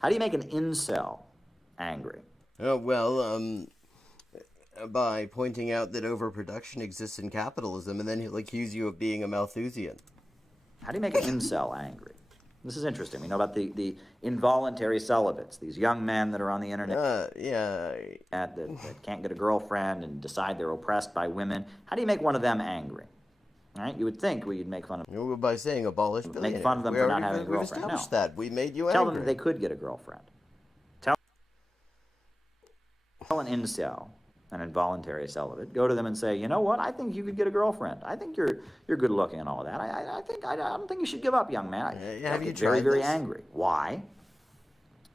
How do you make an incel angry? By pointing out that overproduction exists in capitalism, and then he'll accuse you of being a Malthusian. How do you make an incel angry? This is interesting. We know about the involuntary celibates, these young men that are on the internet that can't get a girlfriend and decide they're oppressed by women. How do you make one of them angry? Right? You would think we'd make fun of them. By saying abolish billionaires. Make fun of them for not having a girlfriend. We've established that. We made you Tell angry. them they could get a girlfriend. Tell an incel, an involuntary celibate, go to them and say, you know what? I think you could get a girlfriend. I think you're good looking and all of that. I don't think you should give up, young man. Have you very, tried very this? angry. Why?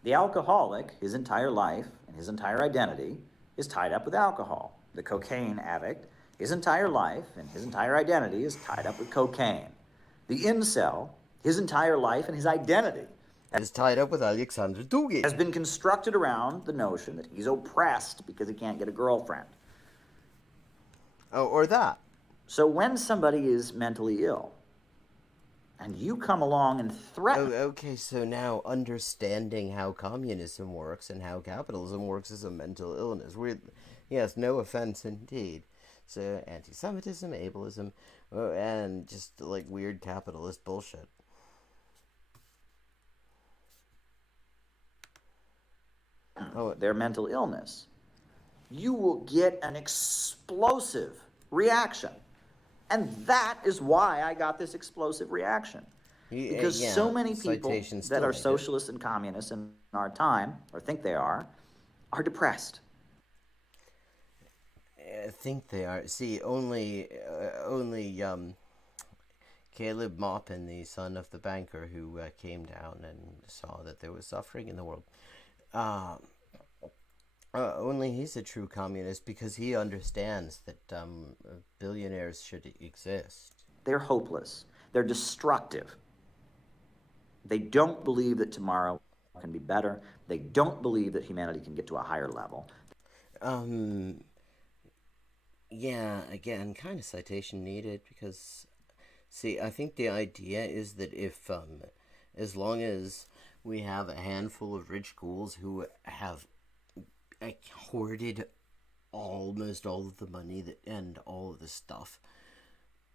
The alcoholic, his entire life and his entire identity is tied up with alcohol. The cocaine addict, his entire life and his entire identity is tied up with cocaine. The incel, his entire life and his identity is tied up with Alexander Dugin. Has been constructed around the notion that he's oppressed because he can't get a girlfriend. Oh, or that. So when somebody is mentally ill, and you come along and threaten... Okay, so now understanding how communism works and how capitalism works is a mental illness. Yes, no offense indeed. So anti-Semitism, ableism, and just like weird capitalist bullshit. Their mental illness, you will get an explosive reaction. And that is why I got this explosive reaction. Because so many people that are socialists and communists in our time, or think they are depressed. I think they are. See, only Caleb Maupin, the son of the banker who came down and saw that there was suffering in the world, only he's a true communist because he understands that billionaires should exist. They're hopeless. They're destructive. They don't believe that tomorrow can be better. They don't believe that humanity can get to a higher level. Yeah, again, kind of citation needed because, see, I think the idea is that if, as long as we have a handful of rich ghouls who have hoarded almost all of the money and all of the stuff,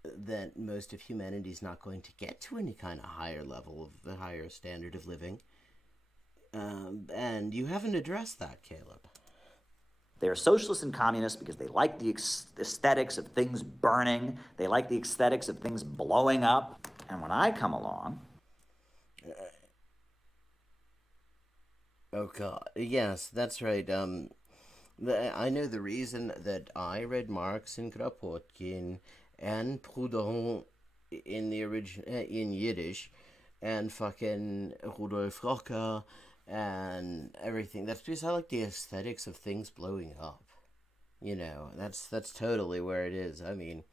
that most of humanity is not going to get to any kind of higher level of the higher standard of living. And you haven't addressed that, Caleb. They're socialists and communists because they like the aesthetics of things burning. They like the aesthetics of things blowing up. And when I come along... Oh, God. Yes, that's right. I know the reason that I read Marx and Kropotkin and Proudhon in the in Yiddish, and fucking Rudolf Rocker and everything. That's because I like the aesthetics of things blowing up. You know, that's totally where it is. I mean,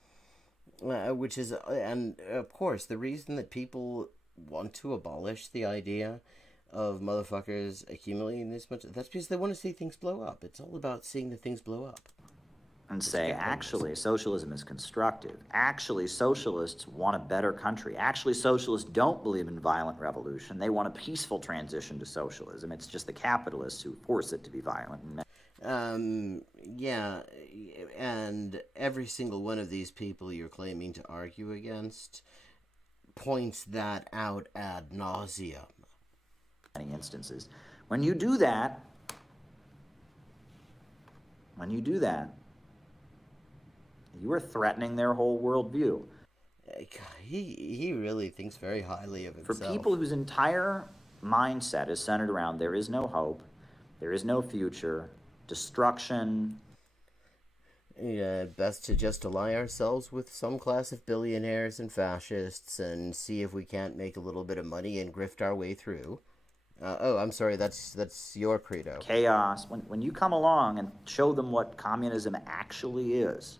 which is, and of course, the reason that people want to abolish the idea of motherfuckers accumulating this much, that's because they want to see things blow up. It's all about seeing the things blow up. And say, actually, socialism is constructive. Actually, socialists want a better country. Actually, socialists don't believe in violent revolution. They want a peaceful transition to socialism. It's just the capitalists who force it to be violent. Yeah, and every single one of these people you're claiming to argue against points that out ad nauseum. Many instances. When you do that, you are threatening their whole worldview. He really thinks very highly of himself. For people whose entire mindset is centered around there is no hope, there is no future, destruction. Yeah, best to just ally ourselves with some class of billionaires and fascists and see if we can't make a little bit of money and grift our way through. Oh, I'm sorry, that's your credo. Chaos. When you come along and show them what communism actually is,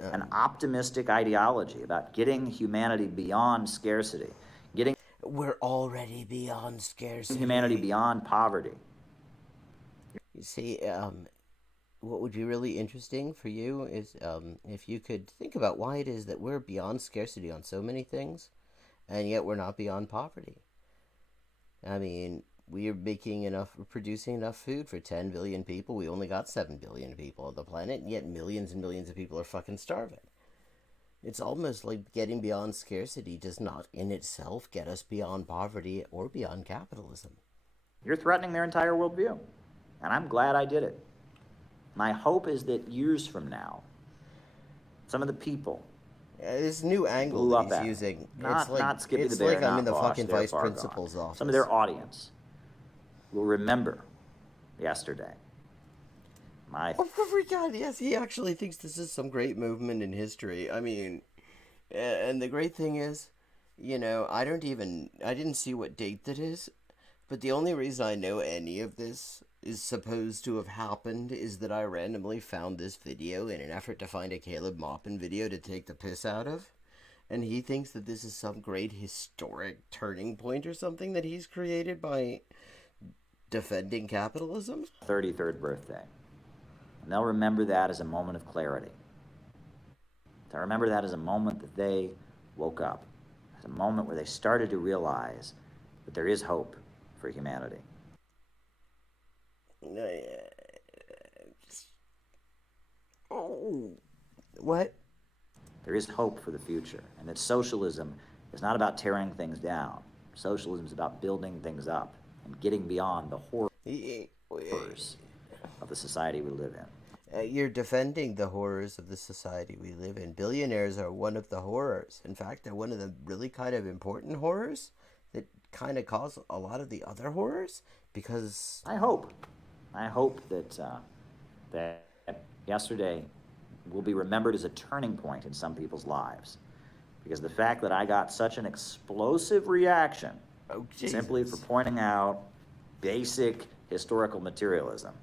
an optimistic ideology about getting humanity beyond scarcity, getting we're already beyond scarcity. Humanity beyond poverty. You see, what would be really interesting for you is if you could think about why it is that we're beyond scarcity on so many things, and yet we're not beyond poverty. I mean, we're producing enough food for 10 billion people. We only got 7 billion people on the planet, and yet millions and millions of people are fucking starving. It's almost like getting beyond scarcity does not in itself get us beyond poverty or beyond capitalism. You're threatening their entire worldview, and I'm glad I did it. My hope is that years from now, some of the people this new angle that he's using, not Skippy the Bear, like I'm in the fucking vice principal's office. Some of their audience will remember yesterday. Oh my God, yes, he actually thinks this is some great movement in history. I mean, and the great thing is, you know, I didn't see what date that is, but the only reason I know any of this is supposed to have happened is that I randomly found this video in an effort to find a Caleb Maupin video to take the piss out of. And he thinks that this is some great historic turning point or something that he's created by defending capitalism. 33rd birthday. And they'll remember that as a moment of clarity. They'll remember that as a moment that they woke up. As a moment where they started to realize that there is hope for humanity. Oh, what? There is hope for the future, and that socialism is not about tearing things down. Socialism is about building things up and getting beyond the horrors of the society we live in. You're defending the horrors of the society we live in. Billionaires are one of the horrors. In fact, they're one of the really kind of important horrors that kind of cause a lot of the other horrors, because I hope that that yesterday will be remembered as a turning point in some people's lives, because the fact that I got such an explosive reaction simply for pointing out basic historical materialism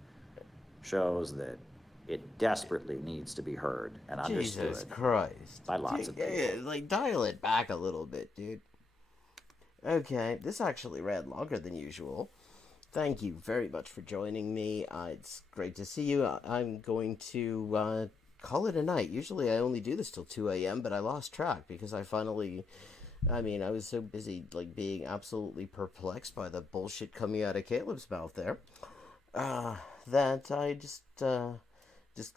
shows that it desperately needs to be heard and understood. Jesus Christ. By lots of people. Like, dial it back a little bit, dude. Okay, this actually ran longer than usual. Thank you very much for joining me. It's great to see you. I'm going to call it a night. Usually I only do this till 2 a.m., but I lost track because I was so busy like being absolutely perplexed by the bullshit coming out of Caleb's mouth there, that I just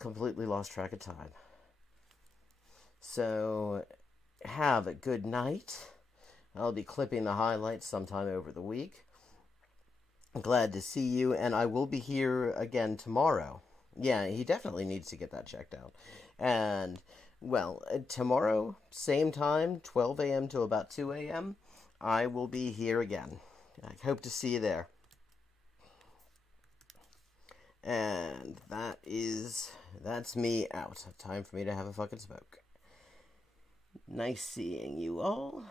completely lost track of time. So, have a good night. I'll be clipping the highlights sometime over the week. Glad to see you, and I will be here again tomorrow. Yeah, he definitely needs to get that checked out. And, well, tomorrow, same time, 12 a.m. to about 2 a.m., I will be here again. I hope to see you there. And that's me out. Time for me to have a fucking smoke. Nice seeing you all.